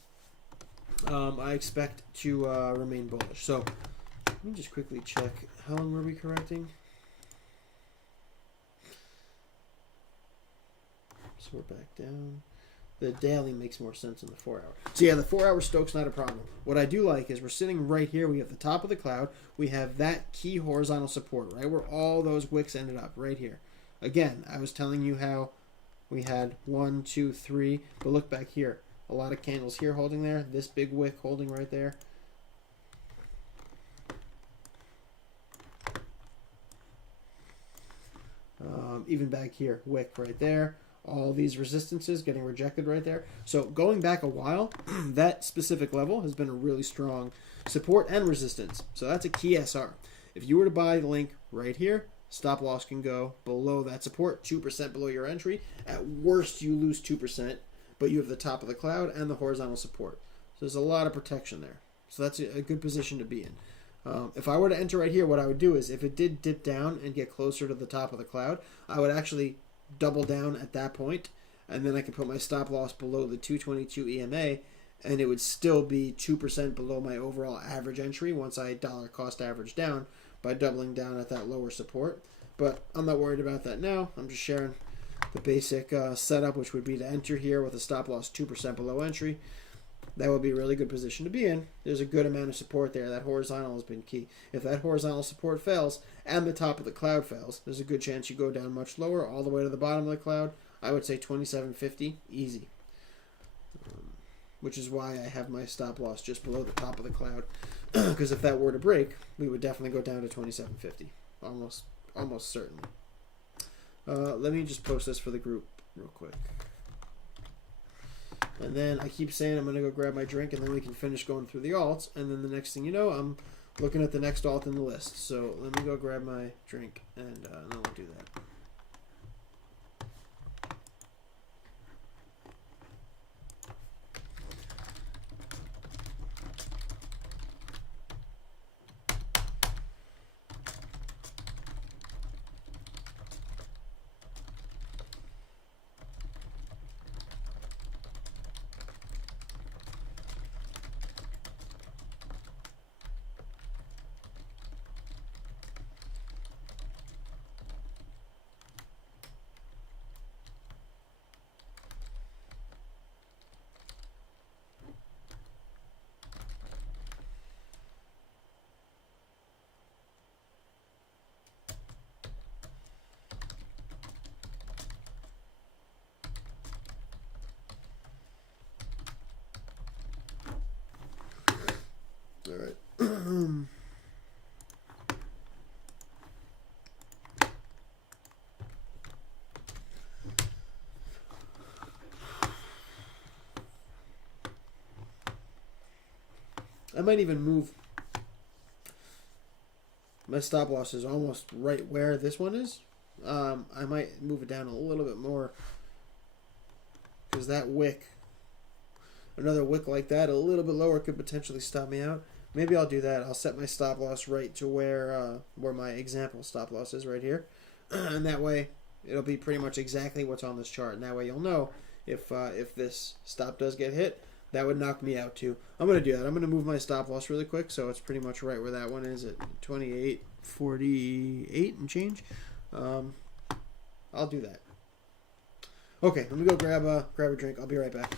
I expect to remain bullish. So let me just quickly check. How long were we correcting? So we're back down. The daily makes more sense than the 4-hour. So yeah, the 4-hour Stoke's not a problem. What I do like is we're sitting right here. We have the top of the cloud. We have that key horizontal support, right, where all those wicks ended up, right here. Again, I was telling you how we had 1, 2, 3, but look back here. A lot of candles here holding there. This big wick holding right there. Even back here, wick right there. All these resistances getting rejected right there. So going back a while, that specific level has been a really strong support and resistance. So that's a key SR. If you were to buy the link right here, stop loss can go below that support, 2% below your entry. At worst, you lose 2%, but you have the top of the cloud and the horizontal support. So there's a lot of protection there. So that's a good position to be in. If I were to enter right here, what I would do is if it did dip down and get closer to the top of the cloud, I would actually double down at that point, and then I could put my stop loss below the 222 EMA, and it would still be 2% below my overall average entry once I dollar cost average down by doubling down at that lower support. But I'm not worried about that now. I'm just sharing the basic setup, which would be to enter here with a stop loss 2% below entry. That would be a really good position to be in. There's a good amount of support there. That horizontal has been key. If that horizontal support fails and the top of the cloud fails, there's a good chance you go down much lower, all the way to the bottom of the cloud. I would say 27.50, easy. Which is why I have my stop loss just below the top of the cloud. Because if that were to break, we would definitely go down to 27.50. Almost certainly. Let me just post this for the group real quick. And then I keep saying I'm going to go grab my drink, and then we can finish going through the alts. And then the next thing you know, I'm looking at the next alt in the list. So let me go grab my drink, and then we'll do that. I might even move my stop loss is almost right where this one is. I might move it down a little bit more because that wick, another wick like that, a little bit lower could potentially stop me out. Maybe I'll do that. I'll set my stop loss right to where my example stop loss is right here, and that way it'll be pretty much exactly what's on this chart. And that way you'll know if this stop does get hit, that would knock me out too. I'm going to do that. I'm going to move my stop loss really quick so it's pretty much right where that one is at 28.48 and change. I'll do that. Okay, let me go grab a drink. I'll be right back.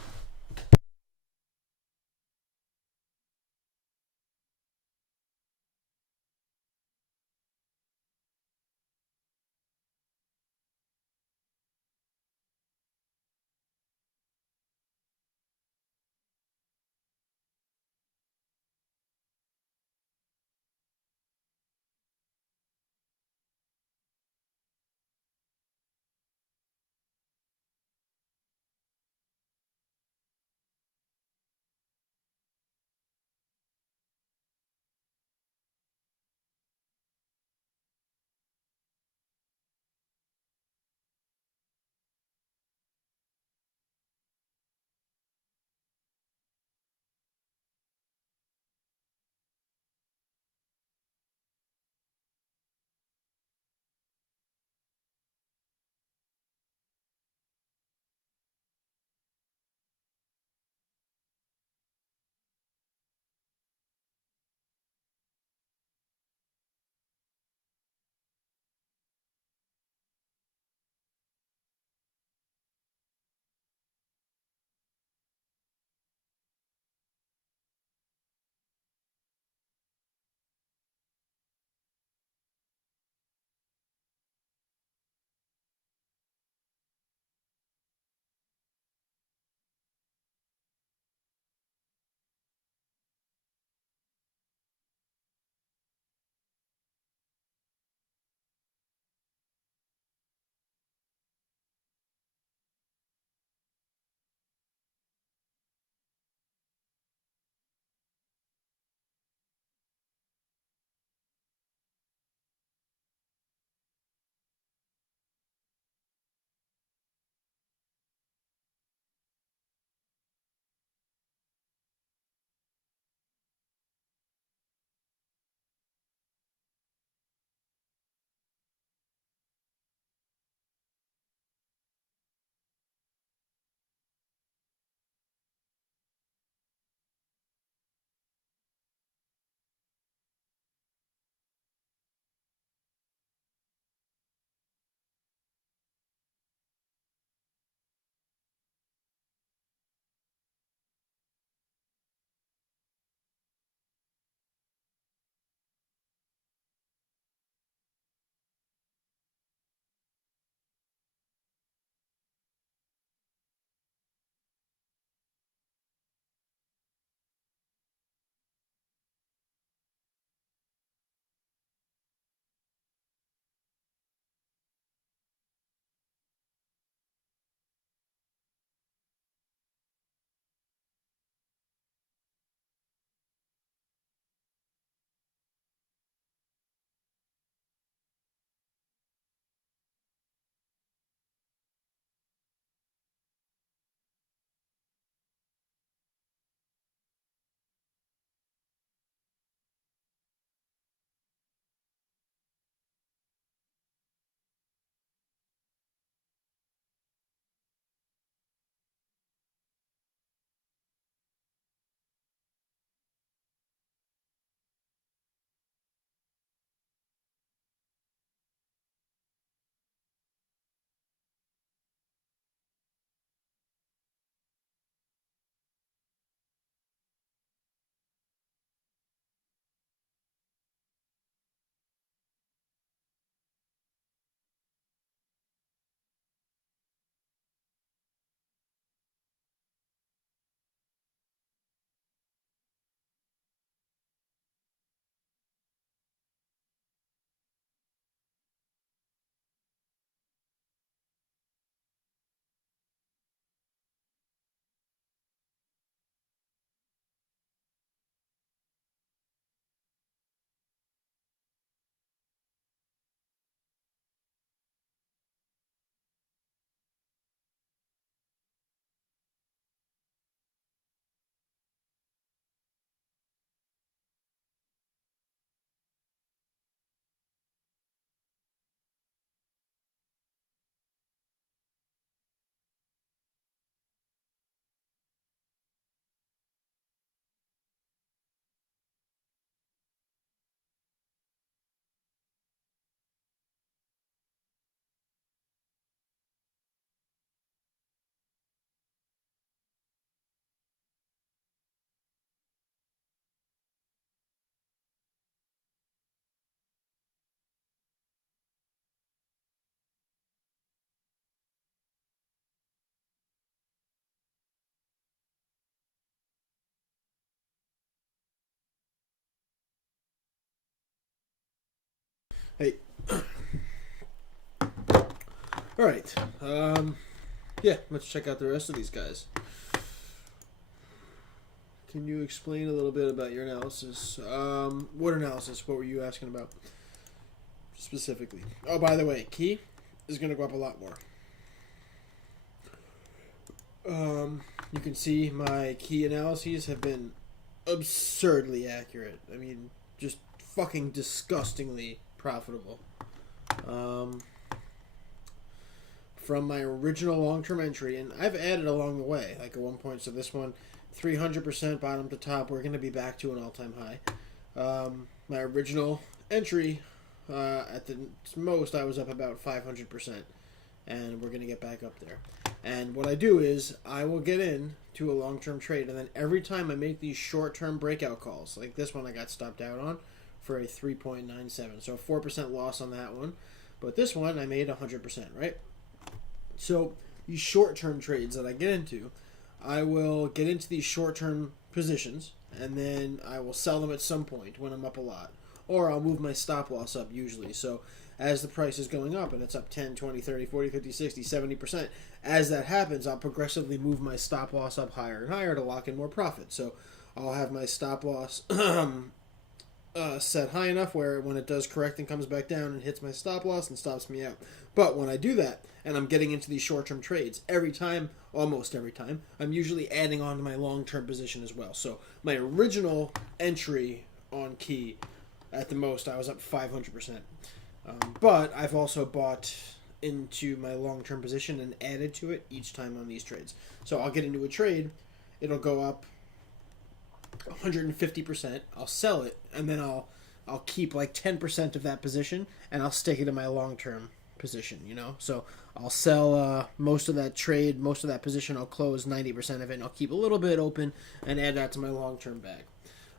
Hey. Alright. Yeah, let's check out the rest of these guys. Can you explain a little bit about your analysis? What analysis? What were you asking about specifically? Oh, by the way, key is going to go up a lot more. You can see my key analyses have been absurdly accurate. I mean, just fucking disgustingly profitable. From my original long-term entry, and I've added along the way, like at one point, so this one, 300% bottom to top, we're going to be back to an all-time high. My original entry, at the most, I was up about 500%, and we're going to get back up there. And what I do is, I will get in to a long-term trade, and then every time I make these short-term breakout calls, like this one I got stopped out on, for a 3.97, so 4% loss on that one, but this one I made 100%, right? So these short-term trades that I get into, I will get into these short-term positions, and then I will sell them at some point when I'm up a lot. Or I'll move my stop loss up usually. So as the price is going up, and it's up 10, 20, 30, 40, 50, 60, 70%, as that happens, I'll progressively move my stop loss up higher and higher to lock in more profit. So I'll have my stop loss set high enough where when it does correct and comes back down, it hits my stop loss and stops me out. But when I do that, and I'm getting into these short-term trades, every time, almost every time, I'm usually adding on to my long-term position as well. So my original entry on key, at the most, I was up 500%. But I've also bought into my long-term position and added to it each time on these trades. So I'll get into a trade, it'll go up 150%, I'll sell it, and then I'll keep like 10% of that position, and I'll stick it in my long-term position, you know? So I'll sell most of that trade, most of that position, I'll close 90% of it, and I'll keep a little bit open and add that to my long-term bag.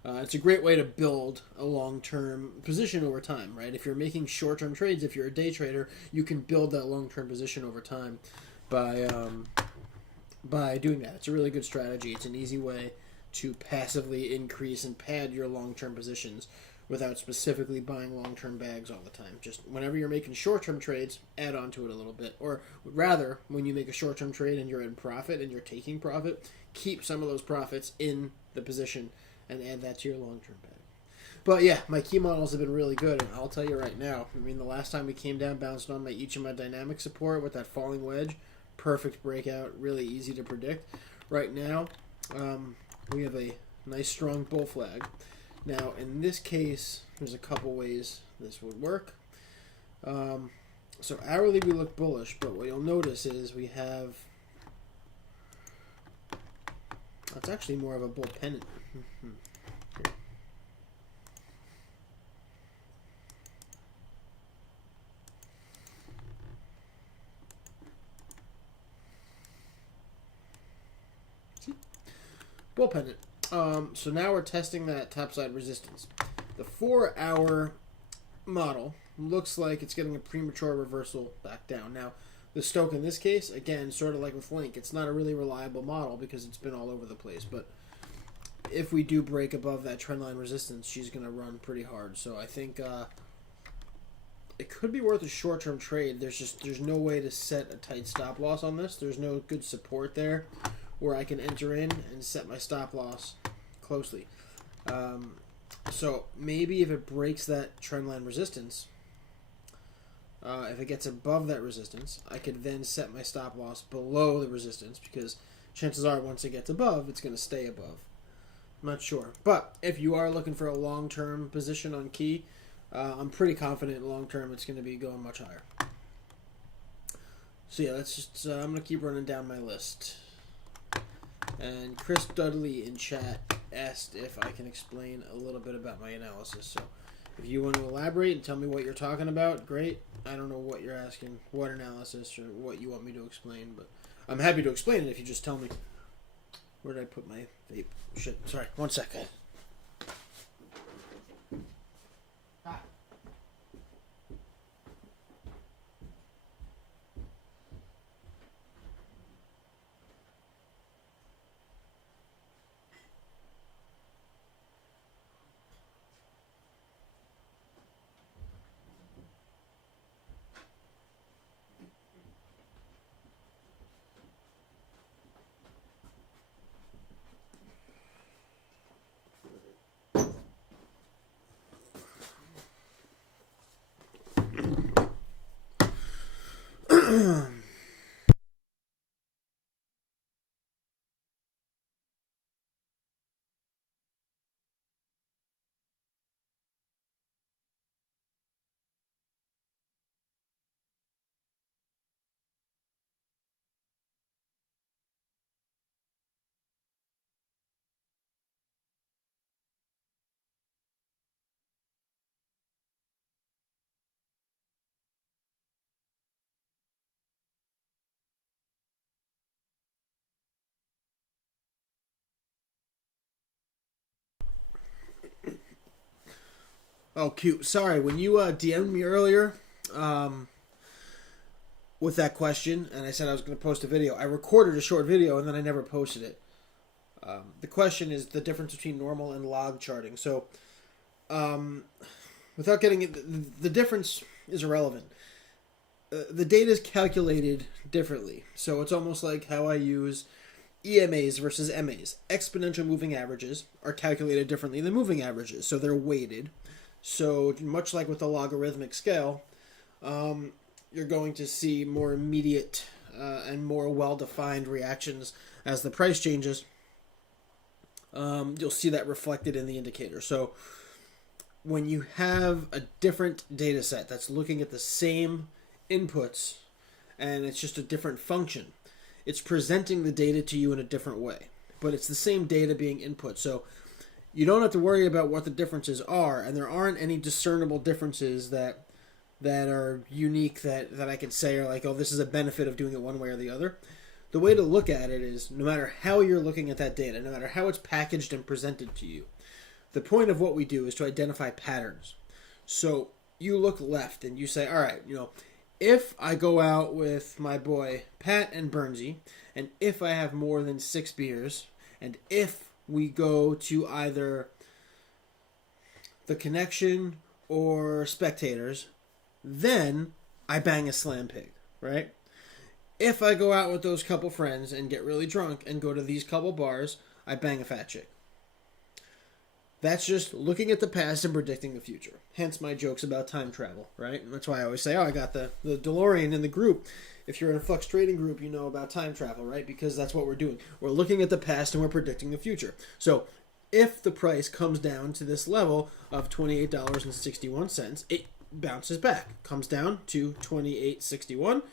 It's a great way to build a long-term position over time, right? If you're making short-term trades, if you're a day trader, you can build that long-term position over time by doing that. It's a really good strategy. It's an easy way to passively increase and pad your long-term positions without specifically buying long-term bags all the time. Just whenever you're making short-term trades, add on to it a little bit. Or rather, when you make a short-term trade and you're in profit and you're taking profit, keep some of those profits in the position and add that to your long-term bag. But yeah, my key models have been really good, and I'll tell you right now, I mean, the last time we came down, bounced on each of my dynamic support with that falling wedge, perfect breakout, really easy to predict. Right now, we have a nice strong bull flag. Now, in this case, there's a couple ways this would work. So hourly we look bullish, but what you'll notice is we have... That's actually more of a bull pennant. Here. See? Bull pennant. So now we're testing that topside resistance. The 4-hour model looks like it's getting a premature reversal back down. Now, the Stoke in this case, again, sort of like with Link, it's not a really reliable model because it's been all over the place. But if we do break above that trendline resistance, she's going to run pretty hard. So I think it could be worth a short-term trade. There's no way to set a tight stop loss on this. There's no good support there where I can enter in and set my stop loss closely. So maybe if it breaks that trendline resistance, if it gets above that resistance, I could then set my stop loss below the resistance because chances are once it gets above, it's going to stay above. I'm not sure. But if you are looking for a long-term position on key, I'm pretty confident long-term it's going to be going much higher. So yeah, that's just, I'm going to keep running down my list. And Chris Dudley in chat asked if I can explain a little bit about my analysis. So if you want to elaborate and tell me what you're talking about, great. I don't know what you're asking, what analysis or what you want me to explain, but I'm happy to explain it if you just tell me. Where did I put my vape? Shit, sorry, 1 second. Oh, cute. Sorry, when you DM'd me earlier with that question, and I said I was going to post a video, I recorded a short video and then I never posted it. The question is the difference between normal and log charting. So, without getting it, the difference is irrelevant. The data is calculated differently. So it's almost like how I use EMAs versus MAs. Exponential moving averages are calculated differently than moving averages, so they're weighted. So much like with the logarithmic scale, you're going to see more immediate and more well-defined reactions as the price changes. You'll see that reflected in the indicator. So when you have a different data set that's looking at the same inputs and it's just a different function, it's presenting the data to you in a different way, but it's the same data being input. So you don't have to worry about what the differences are, and there aren't any discernible differences that are unique that I could say are like, oh, this is a benefit of doing it one way or the other. The way to look at it is no matter how you're looking at that data, no matter how it's packaged and presented to you, the point of what we do is to identify patterns. So you look left and you say, all right, if I go out with my boy Pat and Bernsey, and if I have more than 6 beers, and if we go to either the Connection or Spectators, then I bang a slam pig, right? If I go out with those couple friends and get really drunk and go to these couple bars, I bang a fat chick. That's just looking at the past and predicting the future. Hence my jokes about time travel, right? And that's why I always say, oh, I got the DeLorean in the group. If you're in a Flux trading group, you know about time travel, right? Because that's what we're doing. We're looking at the past and we're predicting the future. So if the price comes down to this level of $28.61, it bounces back. Comes down to $28.61.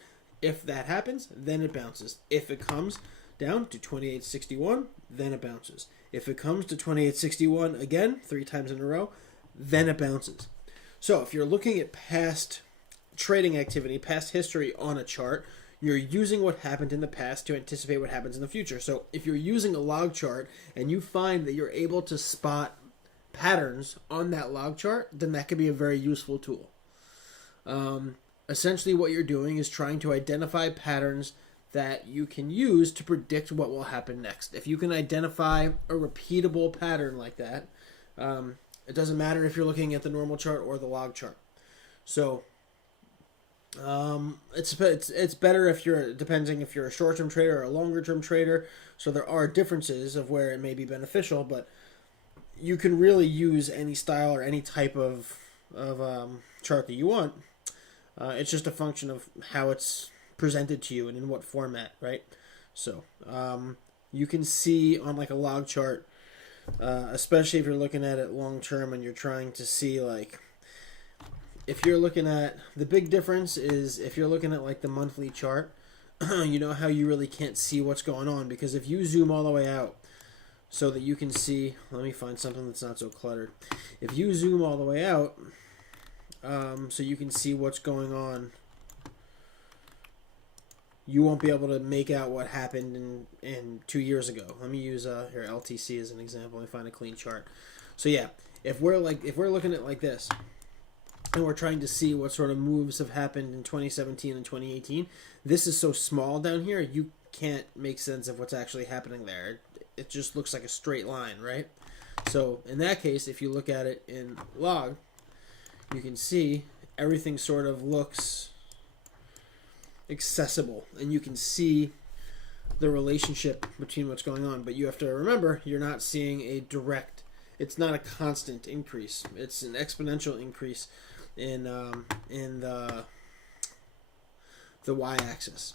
If that happens, then it bounces. If it comes down to $28.61, then it bounces. If it comes to $28.61 again, 3 times in a row, then it bounces. So if you're looking at past trading activity, past history on a chart, you're using what happened in the past to anticipate what happens in the future. So if you're using a log chart and you find that you're able to spot patterns on that log chart, then that could be a very useful tool. Essentially what you're doing is trying to identify patterns that you can use to predict what will happen next. If you can identify a repeatable pattern like that, it doesn't matter if you're looking at the normal chart or the log chart. So it's better if you're, depending if you're a short-term trader or a longer-term trader. So there are differences of where it may be beneficial, but you can really use any style or any type of chart that you want. It's just a function of how it's presented to you and in what format, right? So you can see on like a log chart, especially if you're looking at it long term and you're trying to see, like, if you're looking at, the big difference is if you're looking at like the monthly chart, you know how you really can't see what's going on, because if you zoom all the way out so that you can see, let me find something that's not so cluttered. If you zoom all the way out so you can see what's going on, you won't be able to make out what happened in 2 years ago. Let me use here LTC as an example. Let me find a clean chart. So yeah, if we're looking at like this, and we're trying to see what sort of moves have happened in 2017 and 2018, this is so small down here, you can't make sense of what's actually happening there. It just looks like a straight line, right? So in that case, if you look at it in log, you can see everything sort of looks accessible, and you can see the relationship between what's going on. But you have to remember, you're not seeing a direct, it's not a constant increase. It's an exponential increase in the y-axis.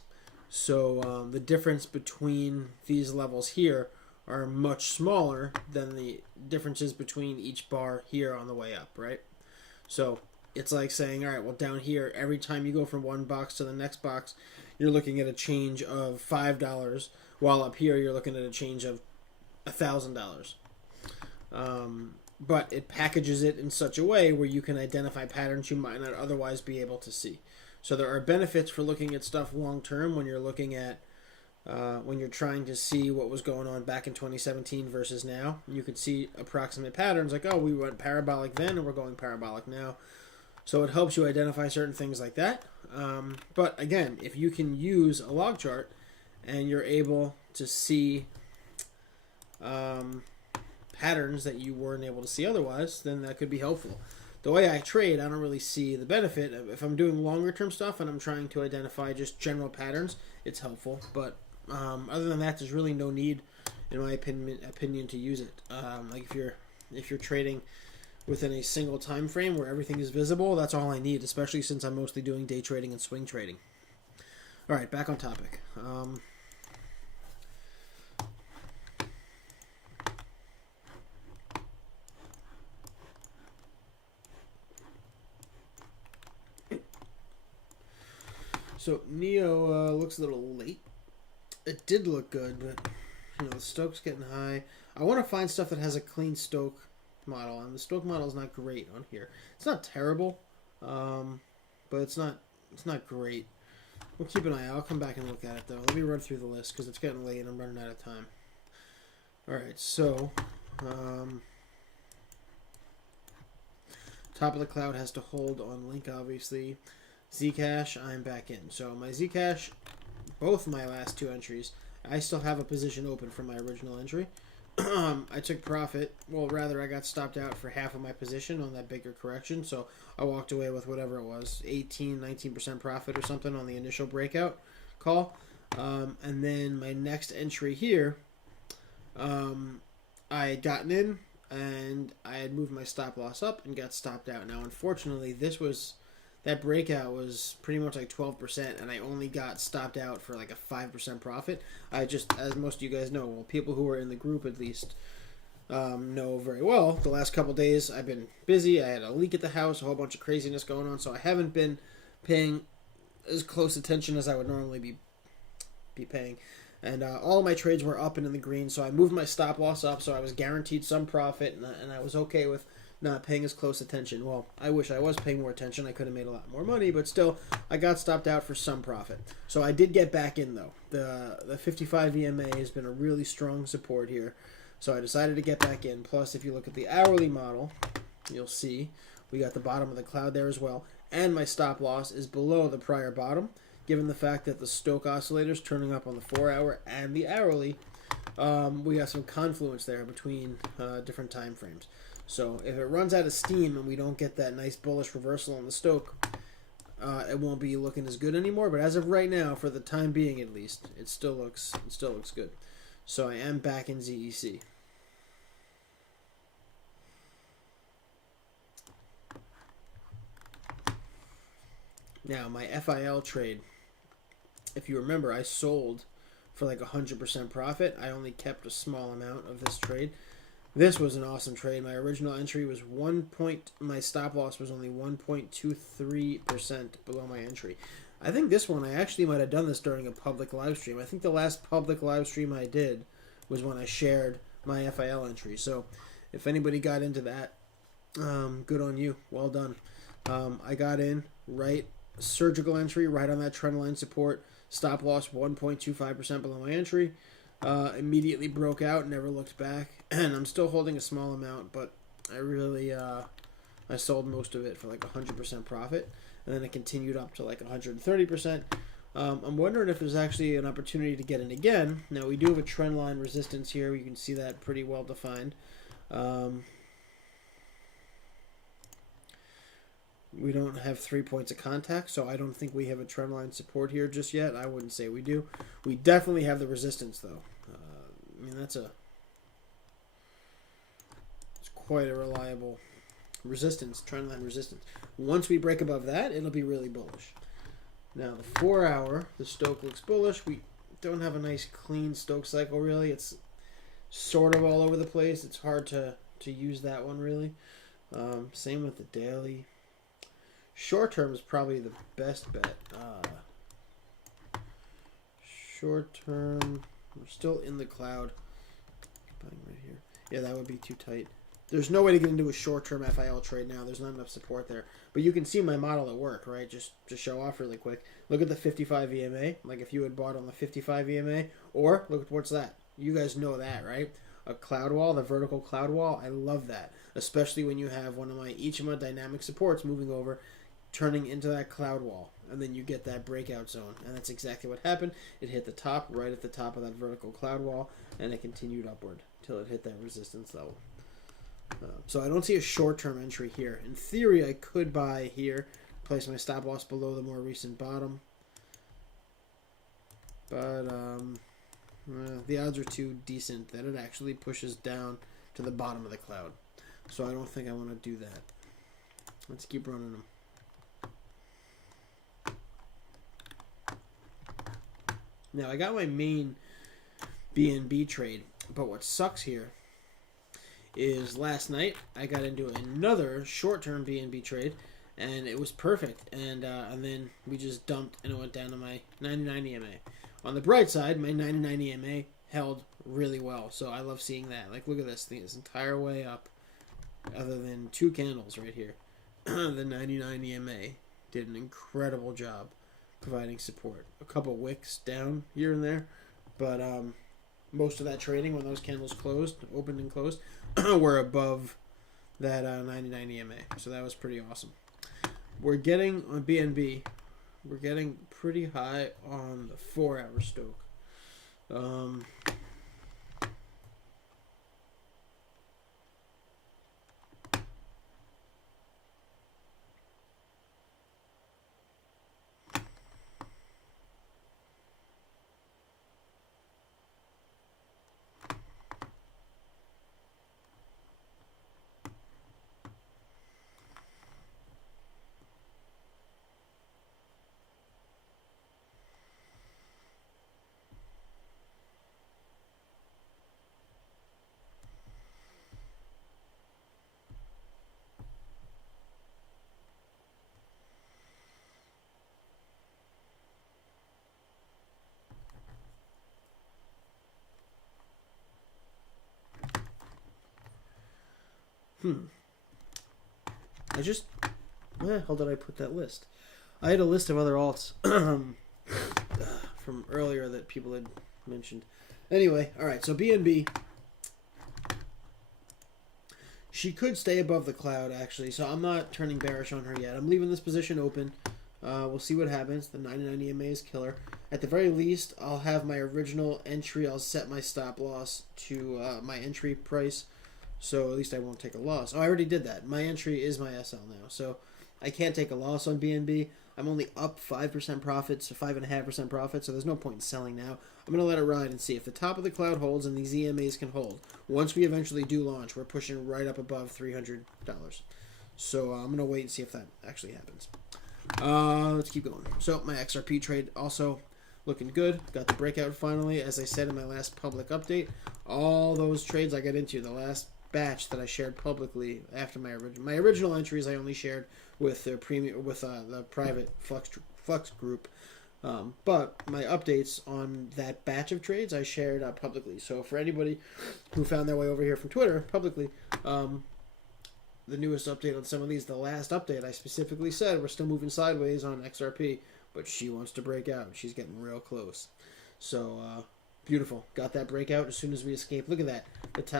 So the difference between these levels here are much smaller than the differences between each bar here on the way up, right? So it's like saying, all right, well, down here, every time you go from one box to the next box, you're looking at a change of $5, while up here you're looking at a change of $1,000. But it packages it in such a way where you can identify patterns you might not otherwise be able to see. So there are benefits for looking at stuff long term when you're looking at when you're trying to see what was going on back in 2017 versus now. You could see approximate patterns like, oh, we went parabolic then and we're going parabolic now. So it helps you identify certain things like that. But again, if you can use a log chart and you're able to see patterns that you weren't able to see otherwise, then that could be helpful. The way I trade, I don't really see the benefit. If I'm doing longer term stuff and I'm trying to identify just general patterns, it's helpful. But other than that, there's really no need, in my opinion, to use it. Like if you're trading within a single time frame where everything is visible, that's all I need, especially since I'm mostly doing day trading and swing trading. All right, back on topic. So Neo looks a little late. It did look good, but the Stoke's getting high. I want to find stuff that has a clean Stoke model, and the Stoke model is not great on here. It's not terrible, but it's not great. We'll keep an eye out. I'll come back and look at it though. Let me run through the list because it's getting late and I'm running out of time. All right, so top of the cloud has to hold on Link, obviously. Zcash, I'm back in. So my Zcash, both my last two entries, I still have a position open from my original entry. I took profit. Well, rather, I got stopped out for half of my position on that bigger correction. So I walked away with whatever it was, 19% profit or something on the initial breakout call. And then my next entry here, I had gotten in and I had moved my stop loss up and got stopped out. Now, unfortunately, that breakout was pretty much like 12%, and I only got stopped out for like a 5% profit. I just, as most of you guys know, well, people who are in the group at least know very well, the last couple days I've been busy. I had a leak at the house, a whole bunch of craziness going on, so I haven't been paying as close attention as I would normally be paying. And all of my trades were up and in the green, so I moved my stop loss up, so I was guaranteed some profit, and I was okay with not paying as close attention. Well, I wish I was paying more attention. I could have made a lot more money, but still, I got stopped out for some profit. So I did get back in, though. The 55 EMA has been a really strong support here. So I decided to get back in. Plus, if you look at the hourly model, you'll see we got the bottom of the cloud there as well. And my stop loss is below the prior bottom, given the fact that the Stoke oscillator is turning up on the 4-hour and the hourly. We got some confluence there between different time frames. So if it runs out of steam and we don't get that nice bullish reversal on the Stoke, it won't be looking as good anymore. But as of right now, for the time being at least, it still looks good. So I am back in ZEC. Now my FIL trade, if you remember, I sold for like 100% profit. I only kept a small amount of this trade. This was an awesome trade. My original entry was my stop loss was only 1.23% below my entry. I think this one, I actually might have done this during a public live stream. I think the last public live stream I did was when I shared my FIL entry. So if anybody got into that, good on you. Well done. I got in, right, surgical entry, right on that trend line support. Stop loss 1.25% below my entry. Immediately broke out, never looked back, and I'm still holding a small amount, but I really I sold most of it for like 100% profit, and then it continued up to like 130%. I'm wondering if there's actually an opportunity to get in again. Now we do have a trend line resistance here. You can see that pretty well defined. We don't have 3 points of contact, so I don't think we have a trend line support here just yet. I wouldn't say we do. We definitely have the resistance, though. I mean, it's quite a reliable resistance, trend line resistance. Once we break above that, it'll be really bullish. Now, the 4-hour, the Stoke looks bullish. We don't have a nice, clean Stoke cycle, really. It's sort of all over the place. It's hard to use that one, really. Same with the daily. Short term is probably the best bet. Short term, we're still in the cloud. Buying right here. Yeah, that would be too tight. There's no way to get into a short-term FIL trade now. There's not enough support there. But you can see my model at work, right? Just show off really quick. Look at the 55 EMA. Like if you had bought on the 55 EMA. Or, look at what's that. You guys know that, right? A cloud wall, the vertical cloud wall. I love that. Especially when you have each of my dynamic supports moving over, turning into that cloud wall. And then you get that breakout zone. And that's exactly what happened. It hit the top, right at the top of that vertical cloud wall. And it continued upward until it hit that resistance level. So I don't see a short-term entry here. In theory, I could buy here, place my stop loss below the more recent bottom. But the odds are too decent that it actually pushes down to the bottom of the cloud. So I don't think I want to do that. Let's keep running them. Now, I got my main BNB trade, but what sucks here is last night I got into another short-term BNB trade, and it was perfect. And then we just dumped, and it went down to my 99 EMA. On the bright side, my 99 EMA held really well, so I love seeing that. Like, look at this thing, this entire way up, other than 2 candles right here. The 99 EMA did an incredible job providing support. A couple wicks down here and there, but most of that trading, when those candles opened and closed, were above that 99 EMA. So that was pretty awesome. We're getting, on BNB, we're getting pretty high on the 4-hour stoke. Where the hell did I put that list? I had a list of other alts from earlier that people had mentioned. Anyway, alright, so BNB. She could stay above the cloud, actually, so I'm not turning bearish on her yet. I'm leaving this position open. We'll see what happens. The 99 EMA is killer. At the very least, I'll have my original entry. I'll set my stop loss to my entry price. So at least I won't take a loss. Oh, I already did that. My entry is my SL now. So I can't take a loss on BNB. I'm only up 5% profit, so 5.5% profit. So there's no point in selling now. I'm going to let it ride and see if the top of the cloud holds and these EMAs can hold. Once we eventually do launch, we're pushing right up above $300. So I'm going to wait and see if that actually happens. Let's keep going. So my XRP trade also looking good. Got the breakout finally. As I said in my last public update, all those trades I got into, the last batch that I shared publicly after my original entries, I only shared with the the private Flux group. But my updates on that batch of trades I shared publicly. So for anybody who found their way over here from Twitter publicly, the newest update on some of these, the last update, I specifically said we're still moving sideways on XRP, but she wants to break out. She's getting real close. So beautiful. Got that breakout as soon as we escaped. Look at that.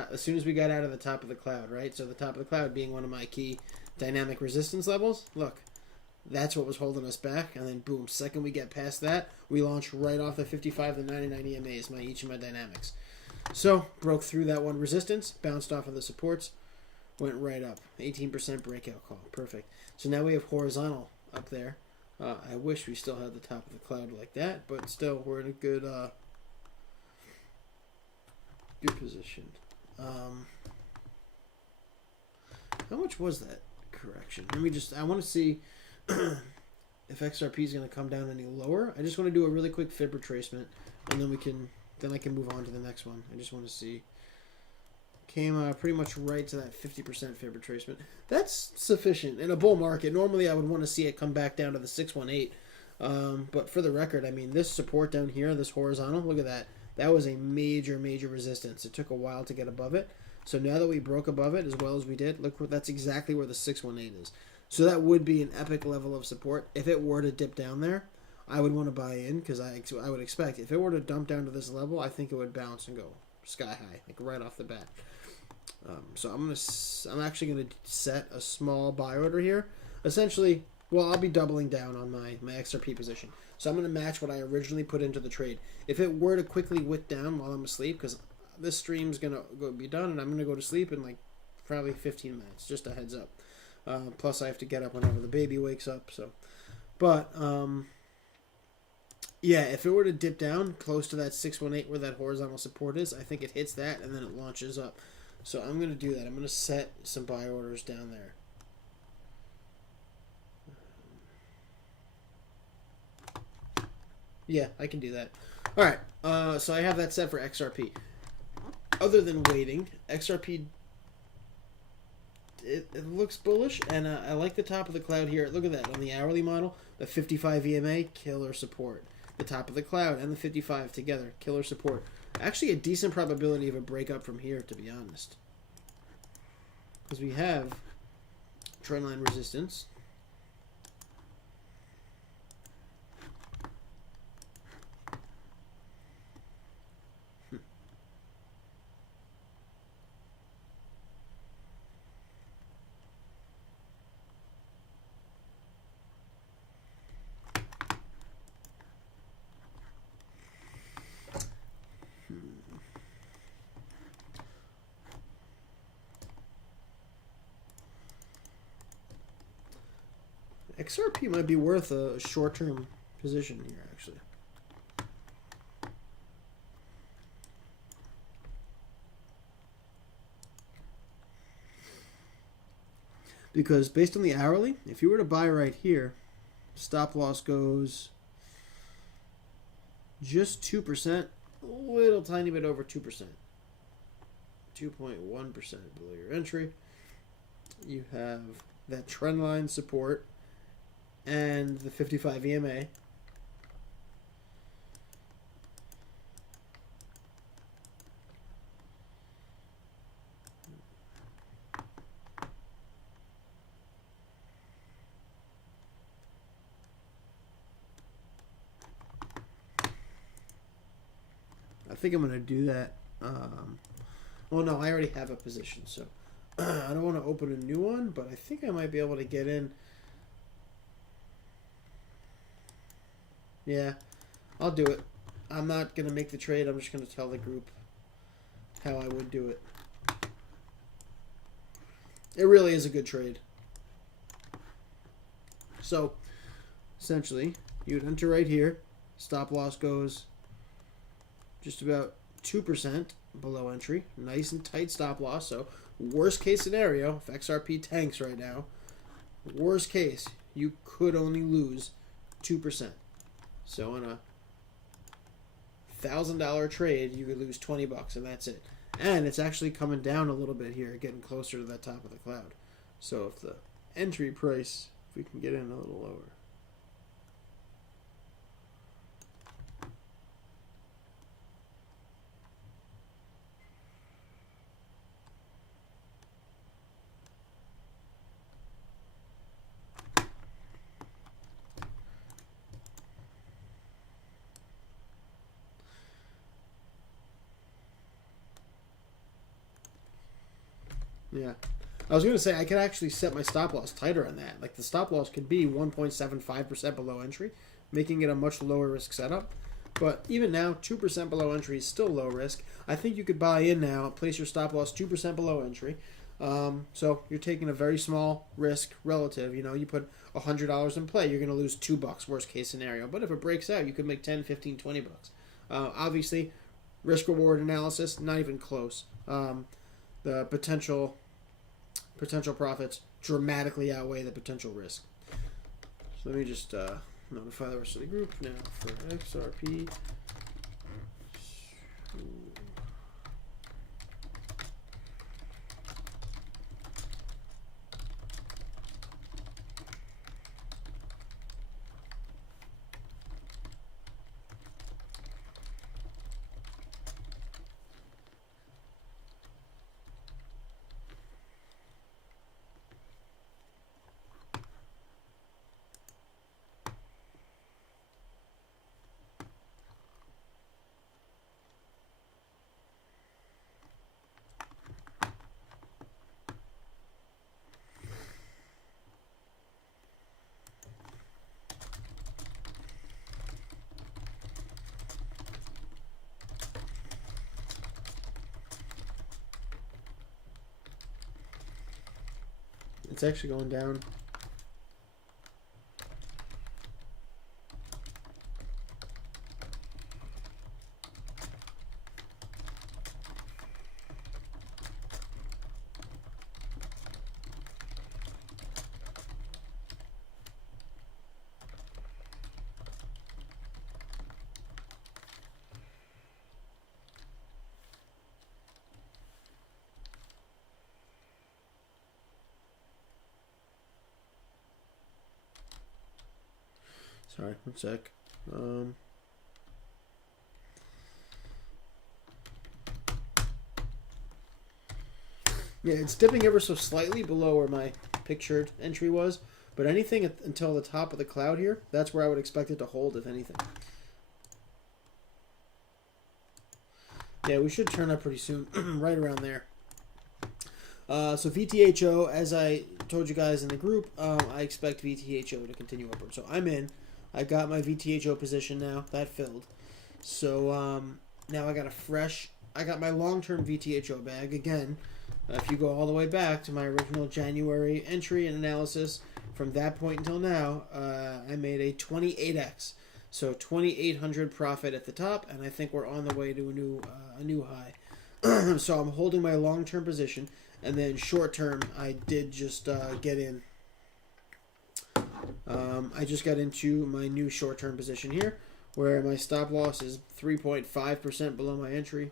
As soon as we got out of the top of the cloud, right? So the top of the cloud being one of my key dynamic resistance levels. Look, that's what was holding us back. And then boom, second we get past that, we launch right off the 55 to 99 EMAs, each of my dynamics. So broke through that one resistance, bounced off of the supports, went right up. 18% breakout call. Perfect. So now we have horizontal up there. I wish we still had the top of the cloud like that, but still we're in a good position. How much was that correction? I want to see if XRP is going to come down any lower. I just want to do a really quick fib retracement, and then I can move on to the next one. I just want to see. Came pretty much right to that 50% fib retracement. That's sufficient in a bull market. Normally, I would want to see it come back down to the 618. But for the record, I mean, this support down here, this horizontal, look at that. That was a major, major resistance. It took a while to get above it. So now that we broke above it as well as we did, look, that's exactly where the 618 is. So that would be an epic level of support. If it were to dip down there, I would want to buy in because I would expect if it were to dump down to this level, I think it would bounce and go sky high, like right off the bat. So I'm actually gonna set a small buy order here. Essentially, well, I'll be doubling down on my XRP position. So I'm gonna match what I originally put into the trade. If it were to quickly wick down while I'm asleep, because this stream's gonna be done and I'm gonna go to sleep in like probably 15 minutes. Just a heads up. Plus, I have to get up whenever the baby wakes up. So, but yeah, if it were to dip down close to that 618 where that horizontal support is, I think it hits that and then it launches up. So I'm going to do that. I'm going to set some buy orders down there. Yeah, I can do that. All right, so I have that set for XRP. Other than waiting, XRP, it looks bullish, and I like the top of the cloud here. Look at that. On the hourly model, the 55 EMA, killer support. The top of the cloud and the 55 together, killer support. Actually, a decent probability of a breakup from here, to be honest. Because we have trendline resistance. XRP might be worth a short-term position here, actually. Because based on the hourly, if you were to buy right here, stop loss goes just 2%, a little tiny bit over 2%. 2.1% below your entry. You have that trend line support and the 55 EMA. I think I'm going to do that. Well, no, I already have a position, so I don't want to open a new one, but I think I might be able to get in. Yeah, I'll do it. I'm not going to make the trade. I'm just going to tell the group how I would do it. It really is a good trade. So, essentially, you'd enter right here. Stop loss goes just about 2% below entry. Nice and tight stop loss. So, worst case scenario, if XRP tanks right now, worst case, you could only lose 2%. So on a $1,000 trade, you could lose $20, and that's it. And it's actually coming down a little bit here, getting closer to the top of the cloud. So if the entry price, if we can get in a little lower. Yeah. I was going to say, I could actually set my stop loss tighter on that. Like, the stop loss could be 1.75% below entry, making it a much lower risk setup. But even now, 2% below entry is still low risk. I think you could buy in now, place your stop loss 2% below entry. So you're taking a very small risk relative. You know, you put $100 in play, you're going to lose $2, worst case scenario. But if it breaks out, you could make 10, 15, 20 bucks. Obviously, risk reward analysis, not even close. The potential profits dramatically outweigh the potential risk. So let me just notify the rest of the group now for XRP. It's actually going down. Sorry, one sec. Yeah, it's dipping ever so slightly below where my pictured entry was, but anything until the top of the cloud here, that's where I would expect it to hold, if anything. Yeah, we should turn up pretty soon, right around there. So VTHO, as I told you guys in the group, I expect VTHO to continue upward. So I'm in. I got my VTHO position now. That filled. So now I got my long-term VTHO bag. Again, if you go all the way back to my original January entry and analysis, from that point until now, I made a 28x. So 2,800 profit at the top, and I think we're on the way to a new high. So I'm holding my long-term position, and then short-term, I did just get in. I just got into my new short-term position here, where my stop loss is 3.5% below my entry.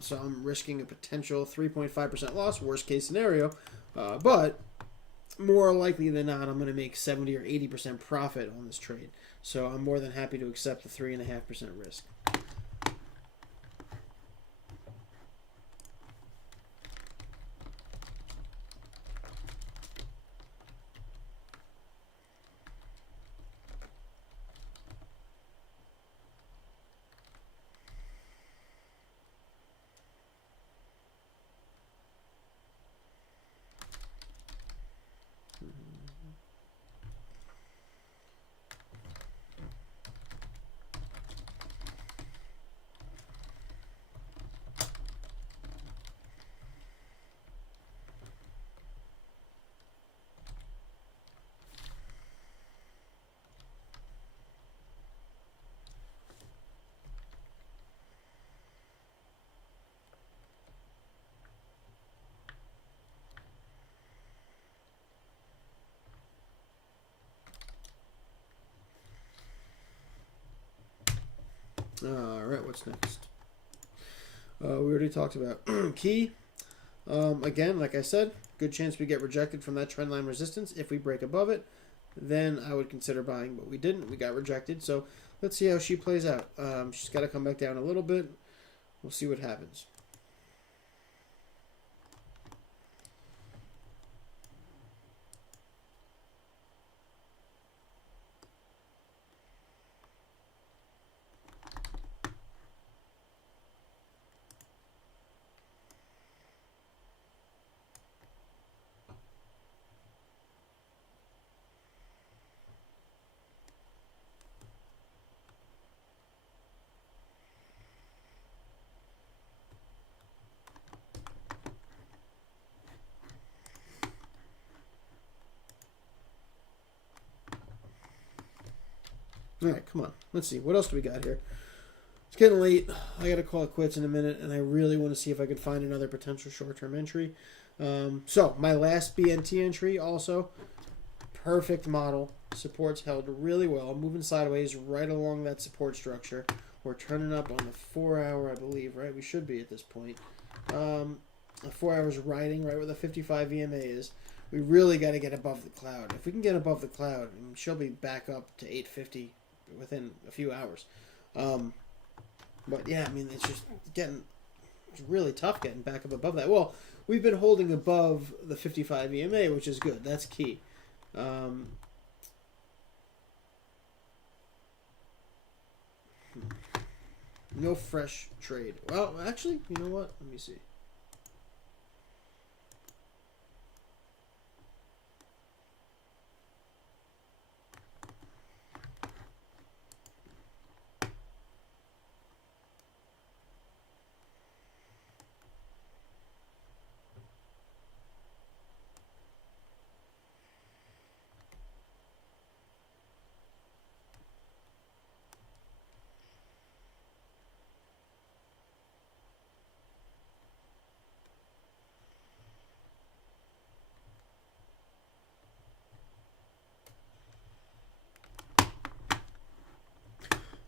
So I'm risking a potential 3.5% loss, worst case scenario. But more likely than not, I'm going to make 70 or 80% profit on this trade. So I'm more than happy to accept the 3.5% risk. Alright, what's next? We already talked about key. Again, like I said, good chance we get rejected from that trend line resistance. If we break above it, then I would consider buying, but we didn't. We got rejected. So let's see how she plays out. She's got to come back down a little bit. We'll see what happens. All right, come on. Let's see. What else do we got here? It's getting late. I got to call it quits in a minute, and I really want to see if I could find another potential short-term entry. So my last BNT entry also, perfect model. Support's held really well. Moving sideways right along that support structure. We're turning up on the 4-hour, I believe, right? We should be at this point. 4 hours riding right where the 55 EMA is. We really got to get above the cloud. If we can get above the cloud, she'll be back up to 850 within a few hours. But yeah, I mean, it's really tough getting back up above that. Well, we've been holding above the 55 EMA, which is good. That's key. No fresh trade. Well, actually, you know what? Let me see.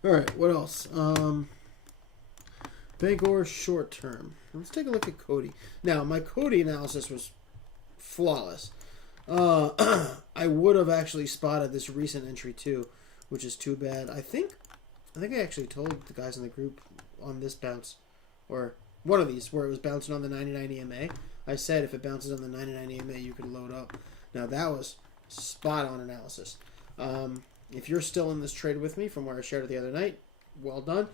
All right, what else? Bangor short term. Let's take a look at Cody. Now, my Cody analysis was flawless. I would have actually spotted this recent entry too, which is too bad. I think I actually told the guys in the group on this bounce, or one of these, where it was bouncing on the 99 EMA. I said if it bounces on the 99 EMA, you could load up. Now, that was spot on analysis. If you're still in this trade with me from where I shared it the other night, well done.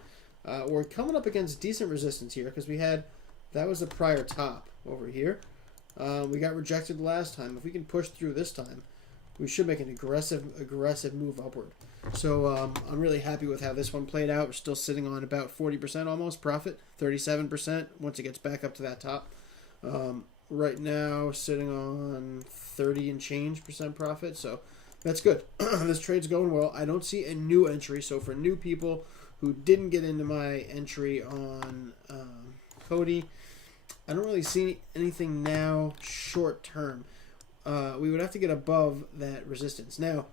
We're coming up against decent resistance here because that was the prior top over here. We got rejected last time. If we can push through this time, we should make an aggressive move upward. So I'm really happy with how this one played out. We're still sitting on about 40% almost profit, 37% once it gets back up to that top. Right now, sitting on 30 and change % profit. So that's good. This trade's going well. I don't see a new entry. So for new people who didn't get into my entry on Cody, I don't really see anything now short term. We would have to get above that resistance. Now,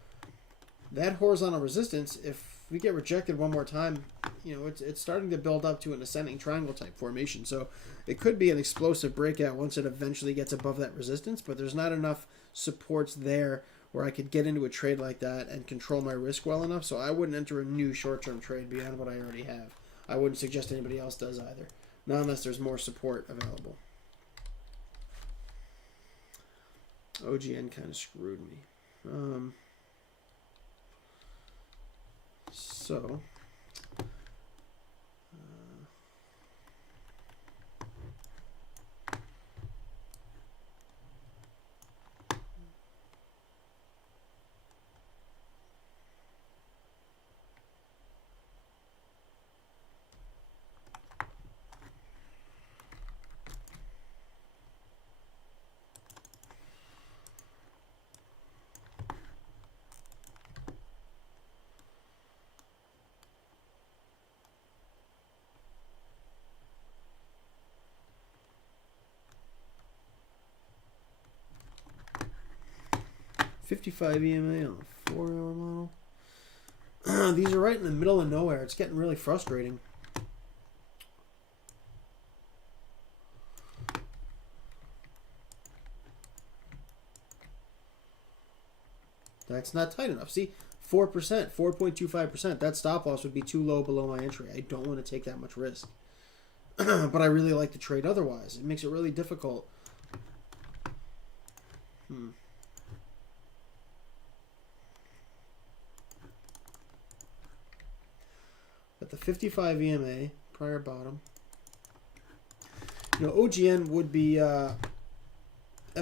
that horizontal resistance, if we get rejected one more time, it's starting to build up to an ascending triangle type formation. So it could be an explosive breakout once it eventually gets above that resistance, but there's not enough supports there where I could get into a trade like that and control my risk well enough. So I wouldn't enter a new short-term trade beyond what I already have. I wouldn't suggest anybody else does either, not unless there's more support available. OGN kind of screwed me. So 55 EMA on a 4-hour model. These are right in the middle of nowhere. It's getting really frustrating. That's not tight enough. See, 4%, 4.25%. That stop loss would be too low below my entry. I don't want to take that much risk. But I really like the trade otherwise. It makes it really difficult. At the 55 EMA, prior bottom. OGN would be, it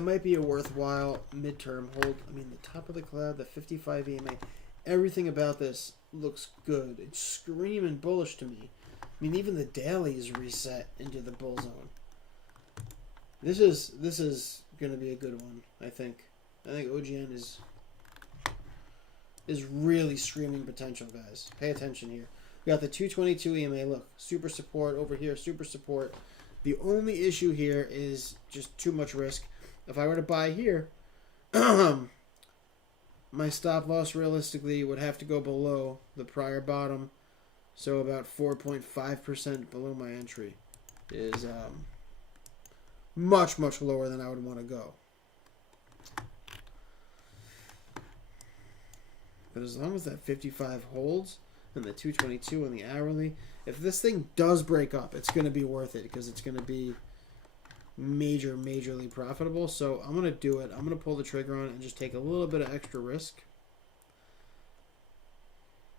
might be a worthwhile midterm hold. I mean, the top of the cloud, the 55 EMA, everything about this looks good. It's screaming bullish to me. I mean, even the daily is reset into the bull zone. This is going to be a good one, I think. I think OGN is really screaming potential, guys. Pay attention here. We got the 222 EMA. Look, super support over here, super support. The only issue here is just too much risk. If I were to buy here, my stop loss realistically would have to go below the prior bottom. So about 4.5% below my entry is much, much lower than I would want to go. But as long as that 55 holds and the 222 on the hourly, if this thing does break up, it's going to be worth it because it's going to be majorly profitable. So I'm going to do it. I'm going to pull the trigger on it and just take a little bit of extra risk.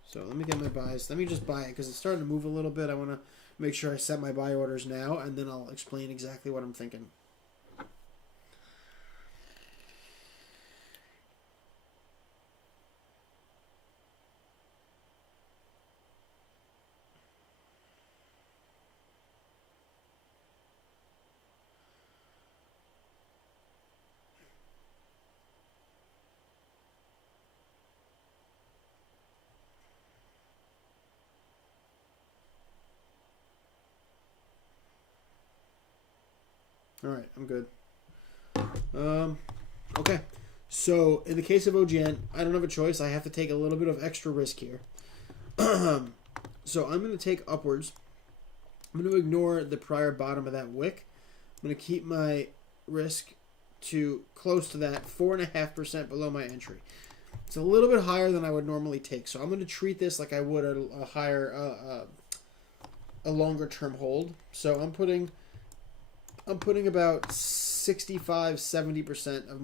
So let me get my buys. Let me just buy it because it's starting to move a little bit. I want to make sure I set my buy orders now, and then I'll explain exactly what I'm thinking. All right, I'm good. Okay. So in the case of OGN, I don't have a choice. I have to take a little bit of extra risk here. So I'm going to take upwards. I'm going to ignore the prior bottom of that wick. I'm going to keep my risk to close to that 4.5% below my entry. It's a little bit higher than I would normally take, so I'm going to treat this like I would a higher, a longer term hold. So I'm putting about 65-70% of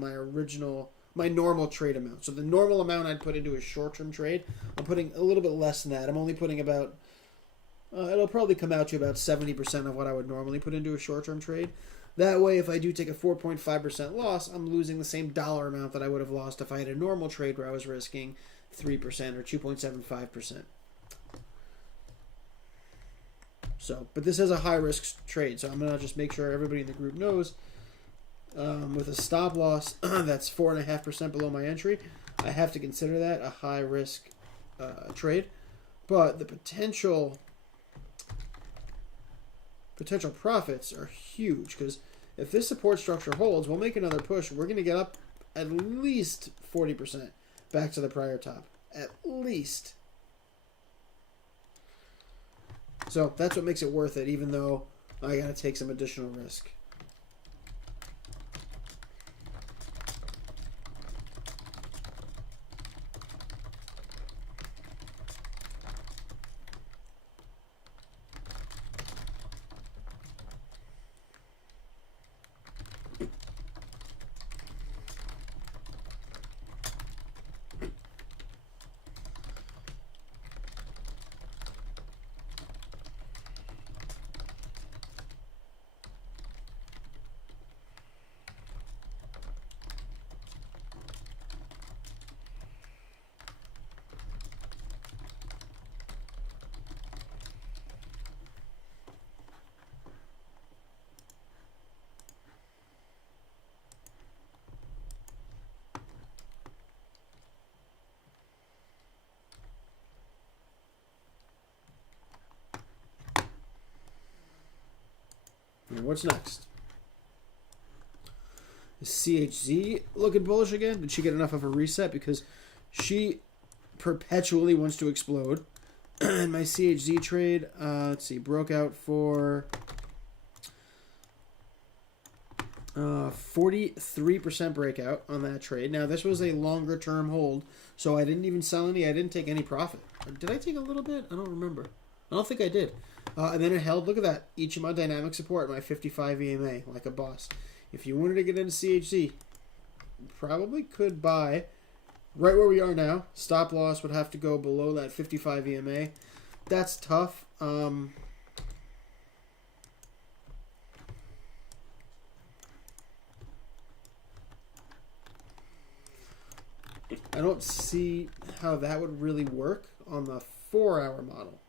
my normal trade amount. So the normal amount I'd put into a short term trade, I'm putting a little bit less than that. I'm only putting about it'll probably come out to about 70% of what I would normally put into a short term trade. That way, if I do take a 4.5% loss, I'm losing the same dollar amount that I would have lost if I had a normal trade where I was risking 3% or 2.75%. So, but this is a high risk trade, so I'm going to just make sure everybody in the group knows. With a stop loss that's 4.5% below my entry, I have to consider that a high risk trade. But the potential profits are huge, because if this support structure holds, we'll make another push. We're going to get up at least 40% back to the prior top. At least. So that's what makes it worth it, even though I got to take some additional risk. And what's next? Is CHZ looking bullish again? Did she get enough of a reset? Because she perpetually wants to explode. And my CHZ trade, let's see, broke out for 43% breakout on that trade. Now, this was a longer term hold, so I didn't even sell any. I didn't take any profit. Did I take a little bit? I don't remember. I don't think I did. And then it held, look at that, each of my dynamic support, my 55 EMA, like a boss. If you wanted to get into CHZ, probably could buy right where we are now. Stop loss would have to go below that 55 EMA. That's tough. I don't see how that would really work on the 4-hour model.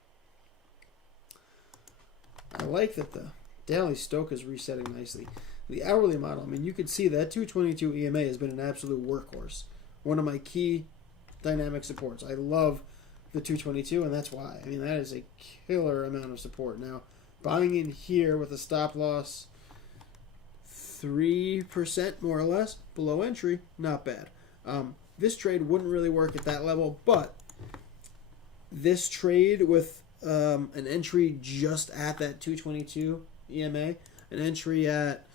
I like that the daily Stochastic is resetting nicely. The hourly model, I mean, you could see that 222 EMA has been an absolute workhorse. One of my key dynamic supports. I love the 222, and that's why. I mean, that is a killer amount of support. Now, buying in here with a stop loss 3% more or less below entry, not bad. This trade wouldn't really work at that level, but this trade with an entry just at that 222 EMA, an entry at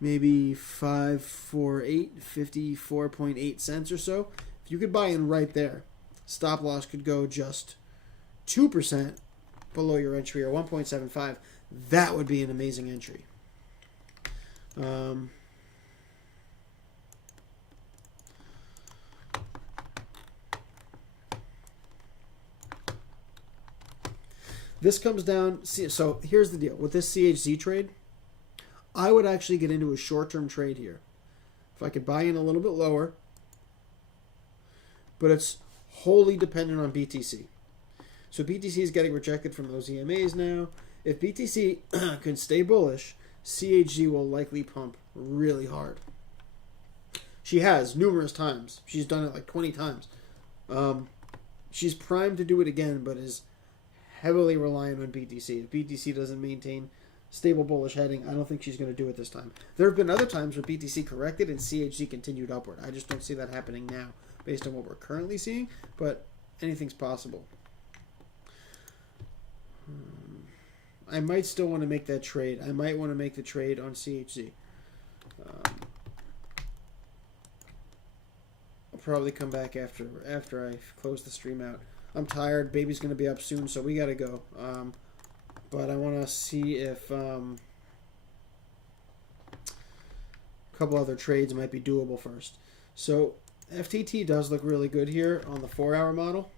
maybe 548, 54.8 cents or so, if you could buy in right there, stop loss could go just 2% below your entry, or 1.75. That would be an amazing entry. This comes down, so here's the deal. With this CHZ trade, I would actually get into a short-term trade here. If I could buy in a little bit lower, but it's wholly dependent on BTC. So BTC is getting rejected from those EMAs now. If BTC can stay bullish, CHZ will likely pump really hard. She has numerous times. She's done it like 20 times. She's primed to do it again, but is heavily reliant on BTC. If BTC doesn't maintain stable bullish heading, I don't think she's going to do it this time. There have been other times where BTC corrected and CHZ continued upward. I just don't see that happening now based on what we're currently seeing, but anything's possible. I might still want to make that trade. I might want to make the trade on CHZ. I'll probably come back after I close the stream out. I'm tired. Baby's going to be up soon, so we got to go. But I want to see if a couple other trades might be doable first. So FTT does look really good here on the 4-hour model.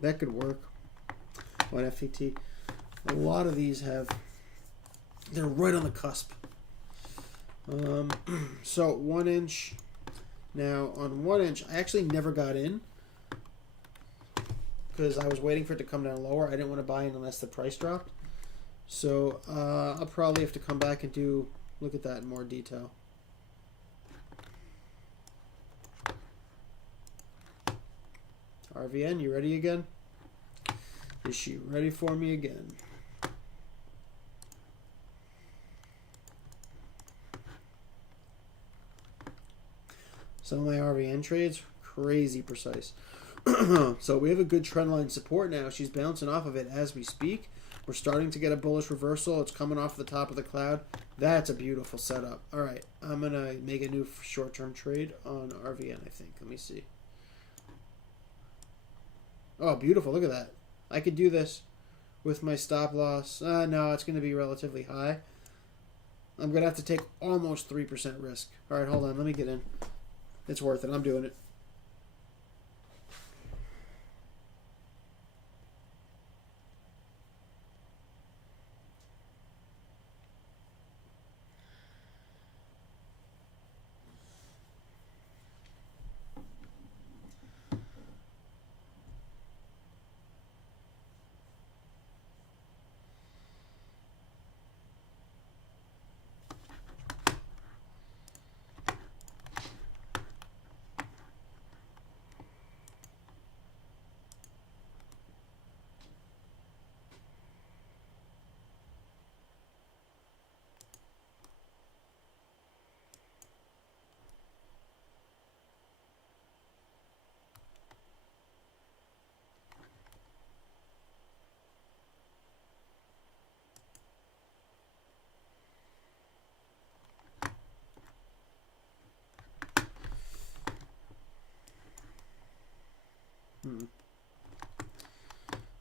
That could work on FTT. A lot of these they're right on the cusp. So 1 inch. Now on 1 inch, I actually never got in because I was waiting for it to come down lower. I didn't want to buy in unless the price dropped. So I'll probably have to come back and look at that in more detail. RVN, you ready again? Is she ready for me again? Some of my RVN trades, crazy precise. So we have a good trend line support now. She's bouncing off of it as we speak. We're starting to get a bullish reversal. It's coming off the top of the cloud. That's a beautiful setup. All right, I'm going to make a new short-term trade on RVN, I think. Let me see. Oh, beautiful. Look at that. I could do this with my stop loss. No, it's going to be relatively high. I'm going to have to take almost 3% risk. All right, hold on. Let me get in. It's worth it. I'm doing it.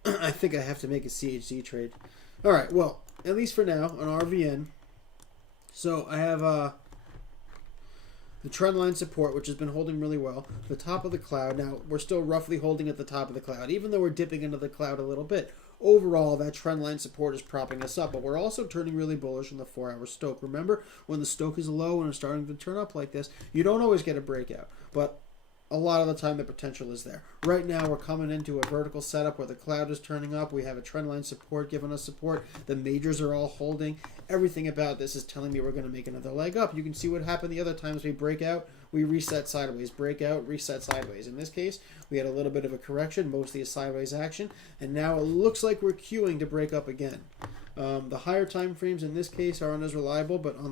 I think I have to make a CHZ trade. All right, well, at least for now on RVN. So I have the trend line support, which has been holding really well. The top of the cloud. Now, we're still roughly holding at the top of the cloud, even though we're dipping into the cloud a little bit. Overall, that trend line support is propping us up, but we're also turning really bullish on the 4-hour Stoke. Remember, when the Stoke is low and it's starting to turn up like this, you don't always get a breakout, but a lot of the time the potential is there. Right now we're coming into a vertical setup where the cloud is turning up. We have a trend line support giving us support. The majors are all holding. Everything about this is telling me we're going to make another leg up. You can see what happened the other times we break out. We reset sideways, break out, reset sideways. In this case, we had a little bit of a correction, mostly a sideways action, and now it looks like we're queuing to break up again. The higher time frames in this case aren't as reliable, but on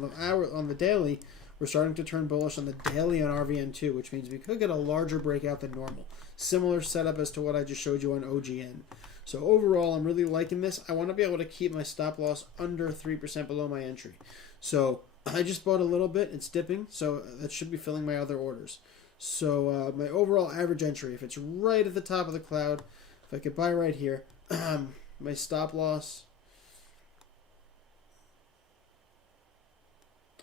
the daily, we're starting to turn bullish on the daily on RVN2, which means we could get a larger breakout than normal. Similar setup as to what I just showed you on OGN. So overall, I'm really liking this. I want to be able to keep my stop loss under 3% below my entry. So I just bought a little bit. It's dipping, so that should be filling my other orders. So my overall average entry, if it's right at the top of the cloud, if I could buy right here, my stop loss,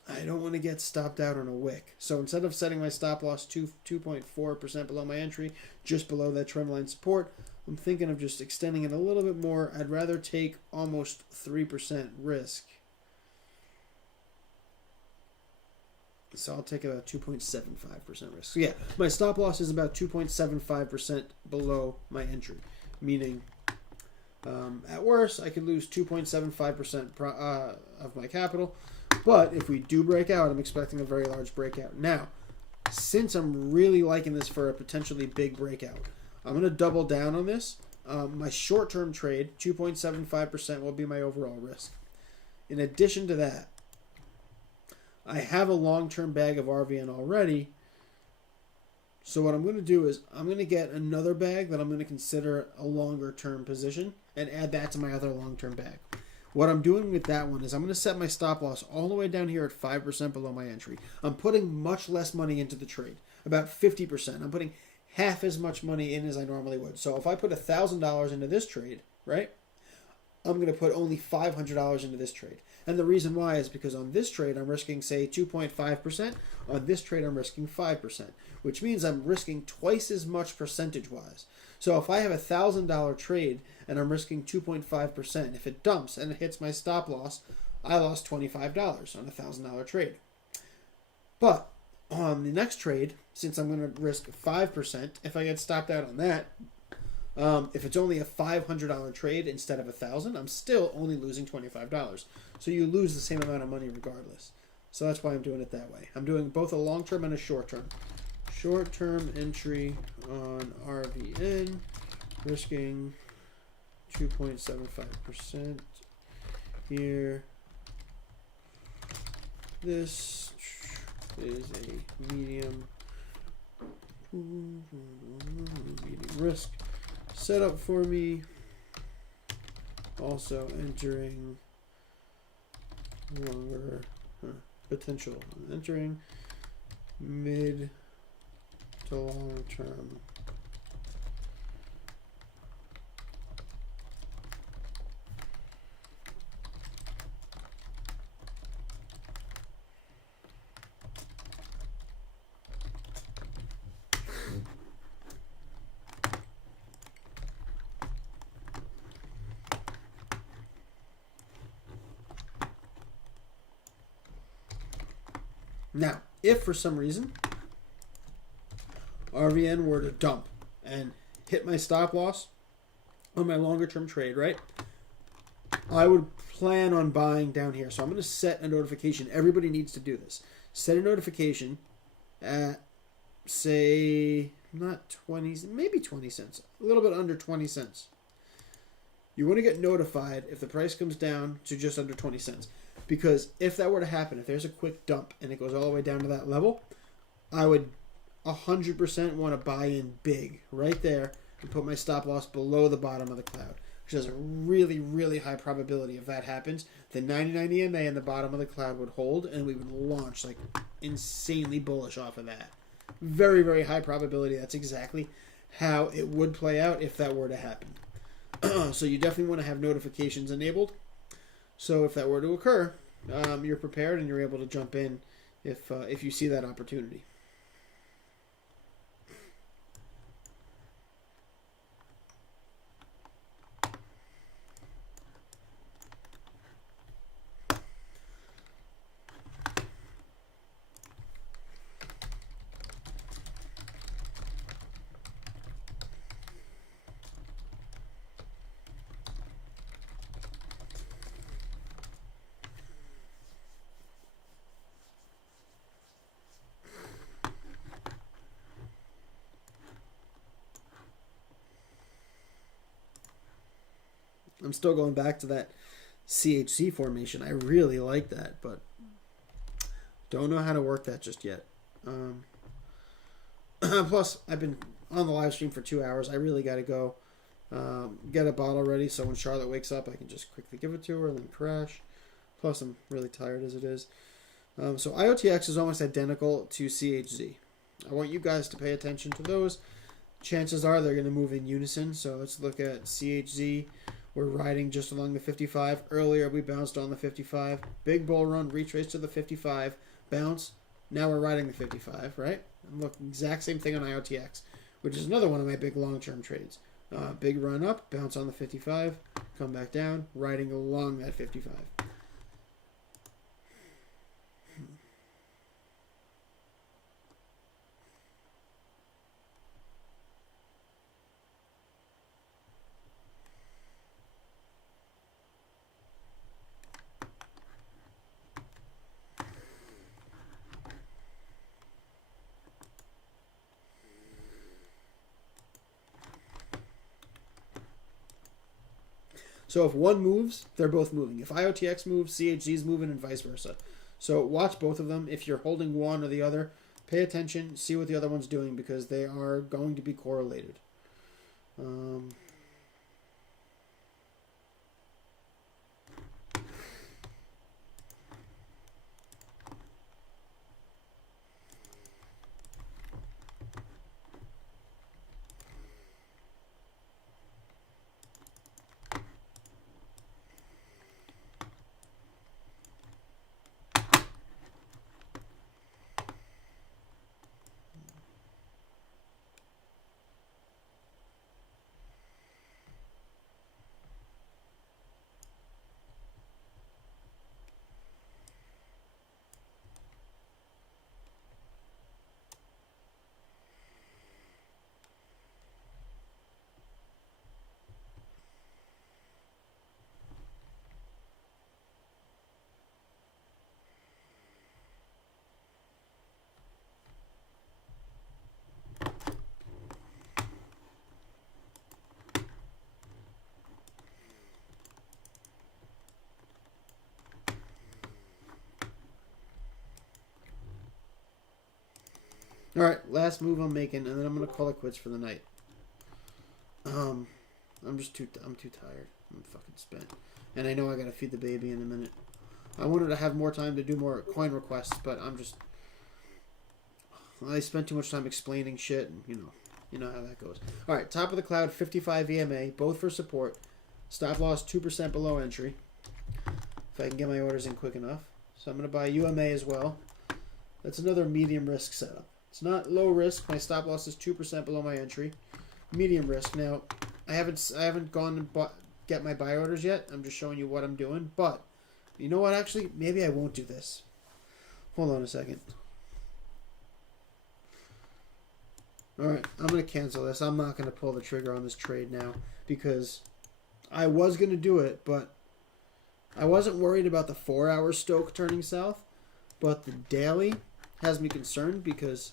I don't want to get stopped out on a wick. So instead of setting my stop loss 2.4% below my entry, just below that trend line support, I'm thinking of just extending it a little bit more. I'd rather take almost 3% risk. So I'll take about 2.75% risk. So yeah, my stop loss is about 2.75% below my entry. Meaning, at worst, I could lose 2.75% of my capital. But if we do break out, I'm expecting a very large breakout. Now, since I'm really liking this for a potentially big breakout, I'm going to double down on this. My short-term trade, 2.75% will be my overall risk. In addition to that, I have a long-term bag of RVN already. So what I'm going to do is I'm going to get another bag that I'm going to consider a longer-term position and add that to my other long-term bag. What I'm doing with that one is I'm going to set my stop loss all the way down here at 5% below my entry. I'm putting much less money into the trade, about 50%. I'm putting half as much money in as I normally would. So if I put $1,000 into this trade, right, I'm going to put only $500 into this trade. And the reason why is because on this trade, I'm risking, say, 2.5%. On this trade, I'm risking 5%, which means I'm risking twice as much percentage-wise. So if I have a $1,000 trade and I'm risking 2.5%, if it dumps and it hits my stop loss, I lost $25 on a $1,000 trade. But on the next trade, since I'm going to risk 5%, if I get stopped out on that, if it's only a $500 trade instead of $1,000, I'm still only losing $25. So you lose the same amount of money regardless. So that's why I'm doing it that way. I'm doing both a long-term and a short-term. Short-term entry on RVN, risking 2.75% here. This is a medium risk setup for me. Also entering longer potential, entering mid to long term. Now, if for some reason RVN were to dump and hit my stop loss on my longer term trade, right, I would plan on buying down here. So I'm going to set a notification. Everybody needs to do this. Set a notification at, say, not 20, maybe 20 cents, a little bit under 20 cents. You want to get notified if the price comes down to just under 20 cents. Because if that were to happen, if there's a quick dump and it goes all the way down to that level, I would 100% want to buy in big right there and put my stop loss below the bottom of the cloud, which has a really, really high probability. If that happens, the 99 EMA in the bottom of the cloud would hold and we would launch like insanely bullish off of that. Very, very high probability. That's exactly how it would play out if that were to happen. So you definitely want to have notifications enabled. So if that were to occur, you're prepared and you're able to jump in if you see that opportunity. I'm still going back to that CHC formation. I really like that, but don't know how to work that just yet. Plus, I've been on the live stream for 2 hours. I really got to go get a bottle ready so when Charlotte wakes up, I can just quickly give it to her and then crash. Plus, I'm really tired as it is. So IOTX is almost identical to CHZ. I want you guys to pay attention to those. Chances are they're going to move in unison. So let's look at CHZ. We're riding just along the 55. Earlier, we bounced on the 55. Big bull run, retrace to the 55. Bounce. Now we're riding the 55, right? And look, exact same thing on IOTX, which is another one of my big long-term trades. Big run up, bounce on the 55, come back down, riding along that 55. So if one moves, they're both moving. If IOTX moves, CHZ is moving, and vice versa. So watch both of them. If you're holding one or the other, pay attention, see what the other one's doing, because they are going to be correlated. All right, last move I'm making, and then I'm gonna call it quits for the night. I'm too tired. I'm fucking spent, and I know I gotta feed the baby in a minute. I wanted to have more time to do more coin requests, but I spent too much time explaining shit, and you know how that goes. All right, top of the cloud, 55 EMA, both for support. Stop loss 2% below entry. If I can get my orders in quick enough, so I'm gonna buy UMA as well. That's another medium risk setup. It's not low risk. My stop loss is 2% below my entry. Medium risk. Now, I haven't gone and get my buy orders yet. I'm just showing you what I'm doing. But you know what? Actually, maybe I won't do this. Hold on a second. All right, I'm gonna cancel this. I'm not gonna pull the trigger on this trade now because I was gonna do it, but I wasn't worried about the 4-hour Stoke turning south, but the daily has me concerned because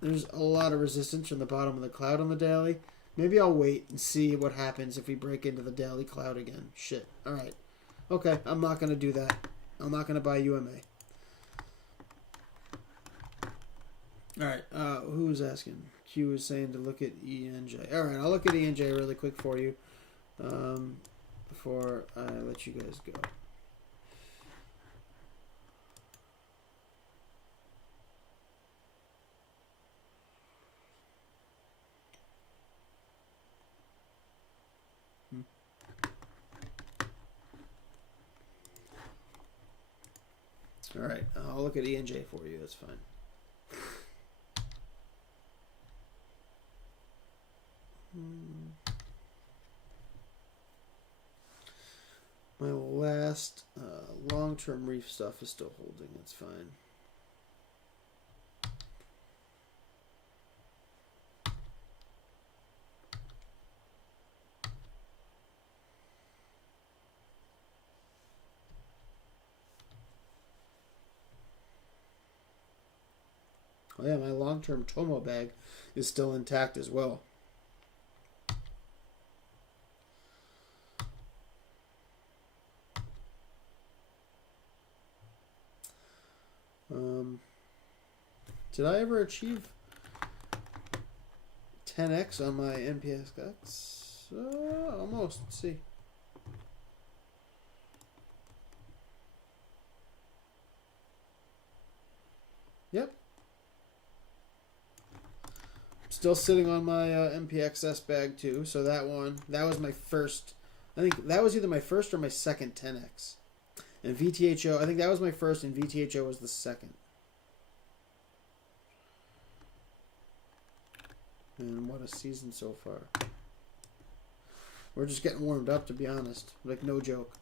there's a lot of resistance from the bottom of the cloud on the daily. Maybe I'll wait and see what happens if we break into the daily cloud again. Shit. All right. Okay, I'm not going to do that. I'm not going to buy UMA. All right, who's asking? Q is saying to look at ENJ. All right, I'll look at ENJ really quick for you before I let you guys go. All right, I'll look at ENJ for you. That's fine. My last long-term reef stuff is still holding. That's fine. Oh yeah, my long-term Tomo bag is still intact as well. Did I ever achieve 10x on my NPSX? Almost. Let's see. Yep. Still sitting on my MPXS bag too. So that was my first. I think that was either my first or my second 10x. And VTHO, I think that was my first, and VTHO was the second. And what a season so far. We're just getting warmed up, to be honest. Like, no joke.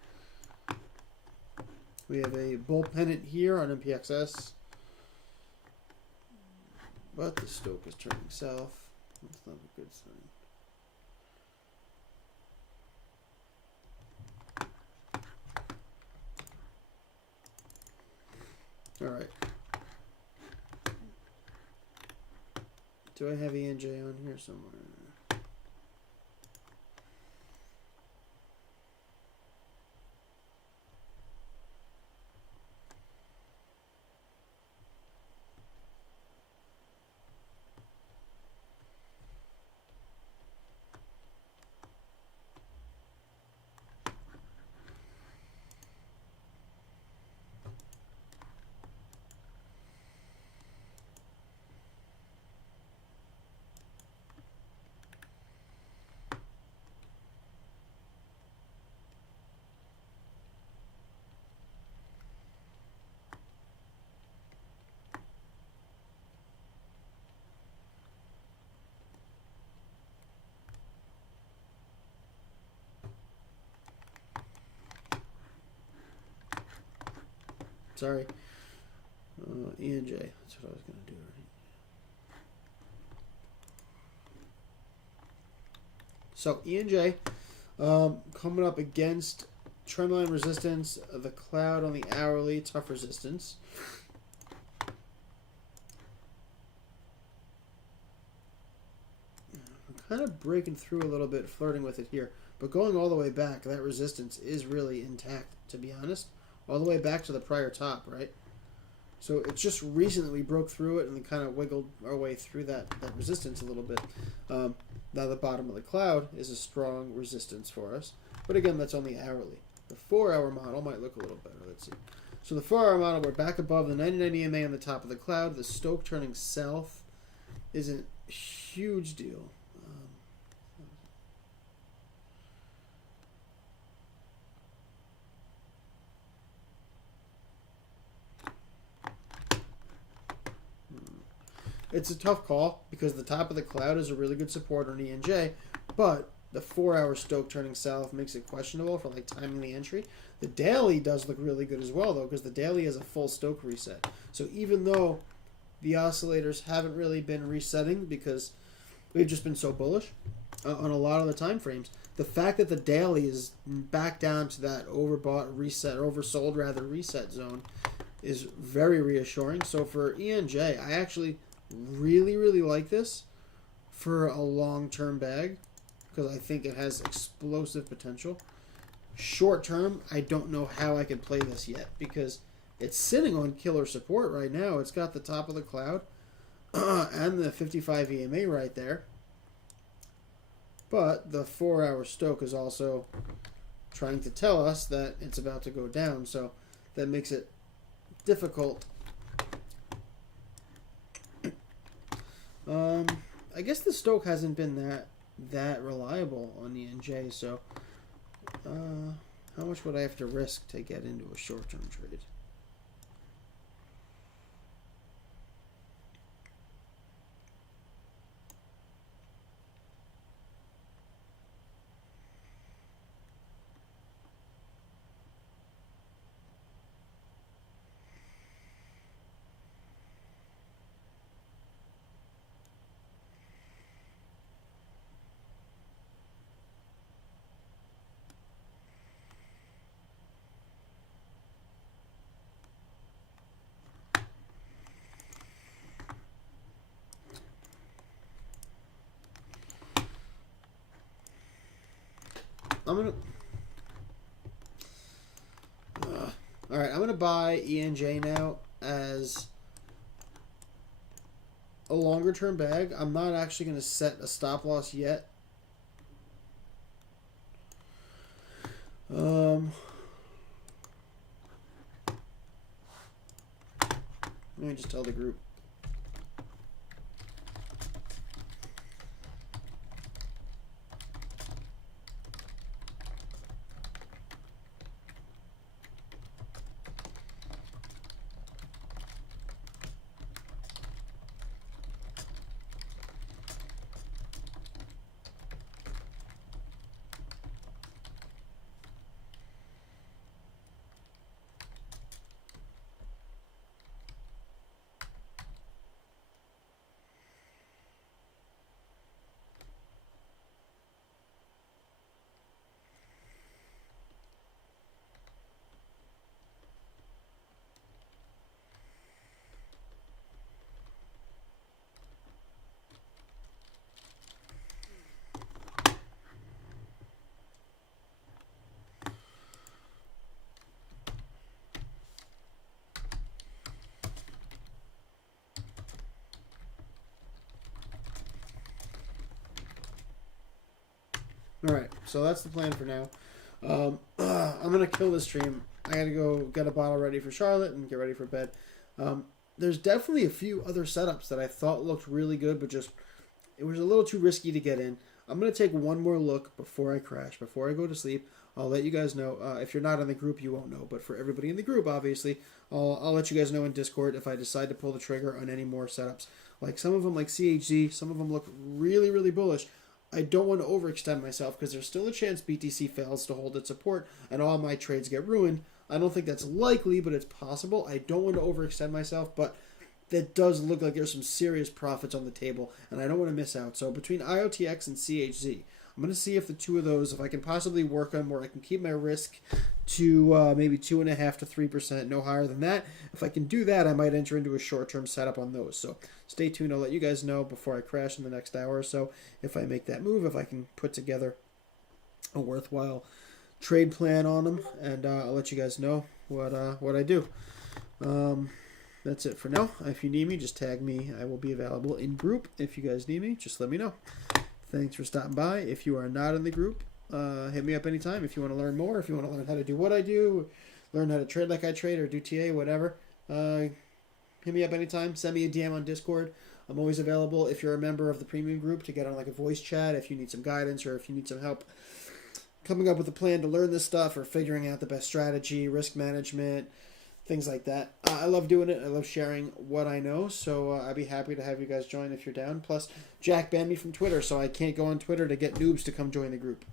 We have a bull pennant here on MPXS. But the Stoke is turning south. That's not a good sign. Alright. Do I have ENJ on here somewhere? Sorry. ENJ. That's what I was going to do. Right? So ENJ coming up against trendline resistance, the cloud on the hourly, tough resistance. I'm kind of breaking through a little bit, flirting with it here. But going all the way back, that resistance is really intact, to be honest. All the way back to the prior top, right? So it's just recently we broke through it and then kind of wiggled our way through that resistance a little bit. Now the bottom of the cloud is a strong resistance for us. But again, that's only hourly. The 4-hour model might look a little better. Let's see. So the 4-hour model, we're back above the 99 EMA on the top of the cloud. The Stoke turning south is a huge deal. It's a tough call because the top of the cloud is a really good support on ENJ, but the 4-hour Stoke turning south makes it questionable for like timing the entry. The daily does look really good as well, though, because the daily has a full Stoke reset. So even though the oscillators haven't really been resetting because we've just been so bullish on a lot of the time frames, the fact that the daily is back down to that overbought reset, oversold rather reset zone is very reassuring. So for ENJ, I actually really like this for a long-term bag because I think it has explosive potential. Short term, I don't know how I can play this yet because it's sitting on killer support right now. It's got the top of the cloud and the 55 EMA right there. But the 4-hour Stoke is also trying to tell us that it's about to go down, so that makes it difficult. I guess the Stoke hasn't been that reliable on the ENJ, so how much would I have to risk to get into a short-term trade? Alright, I'm gonna buy ENJ now as a longer term bag. I'm not actually gonna set a stop loss yet. Let me just tell the group. Alright, so that's the plan for now. I'm going to kill this stream. I got to go get a bottle ready for Charlotte and get ready for bed. There's definitely a few other setups that I thought looked really good, but just it was a little too risky to get in. I'm going to take one more look before I crash, before I go to sleep. I'll let you guys know. If you're not in the group, you won't know. But for everybody in the group, obviously, I'll let you guys know in Discord if I decide to pull the trigger on any more setups. Like some of them, like CHZ, some of them look really bullish. I don't want to overextend myself because there's still a chance BTC fails to hold its support and all my trades get ruined I don't think that's likely, but it's possible. I don't want to overextend myself, but that does look like there's some serious profits on the table, and I don't want to miss out. So between IOTX and CHZ, I'm going to see if the two of those, if I can possibly work on where I can keep my risk to maybe 2.5% to 3%, no higher than that. If I can do that, I might enter into a short-term setup on those. So stay tuned. I'll let you guys know before I crash in the next hour or so if I make that move, if I can put together a worthwhile trade plan on them, and I'll let you guys know what I do. That's it for now. If you need me, just tag me. I will be available in group. If you guys need me, just let me know. Thanks for stopping by. If you are not in the group, hit me up anytime. If you want to learn more, if you want to learn how to do what I do, learn how to trade like I trade or do TA, whatever, hit me up anytime. Send me a DM on Discord. I'm always available if you're a member of the premium group to get on like a voice chat if you need some guidance or if you need some help coming up with a plan to learn this stuff or figuring out the best strategy, risk management, things like that. I love doing it. I love sharing what I know, so I'd be happy to have you guys join if you're down. Plus, Jack banned me from Twitter, so I can't go on Twitter to get noobs to come join the group.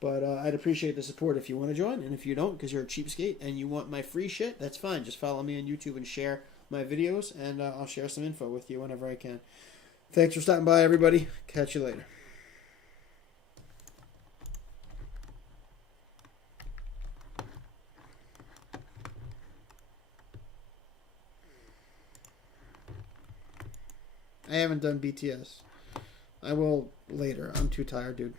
But I'd appreciate the support if you want to join, and if you don't, because you're a cheapskate and you want my free shit, that's fine. Just follow me on YouTube and share my videos, and I'll share some info with you whenever I can. Thanks for stopping by, everybody. Catch you later. I haven't done BTS. I will later. I'm too tired, dude.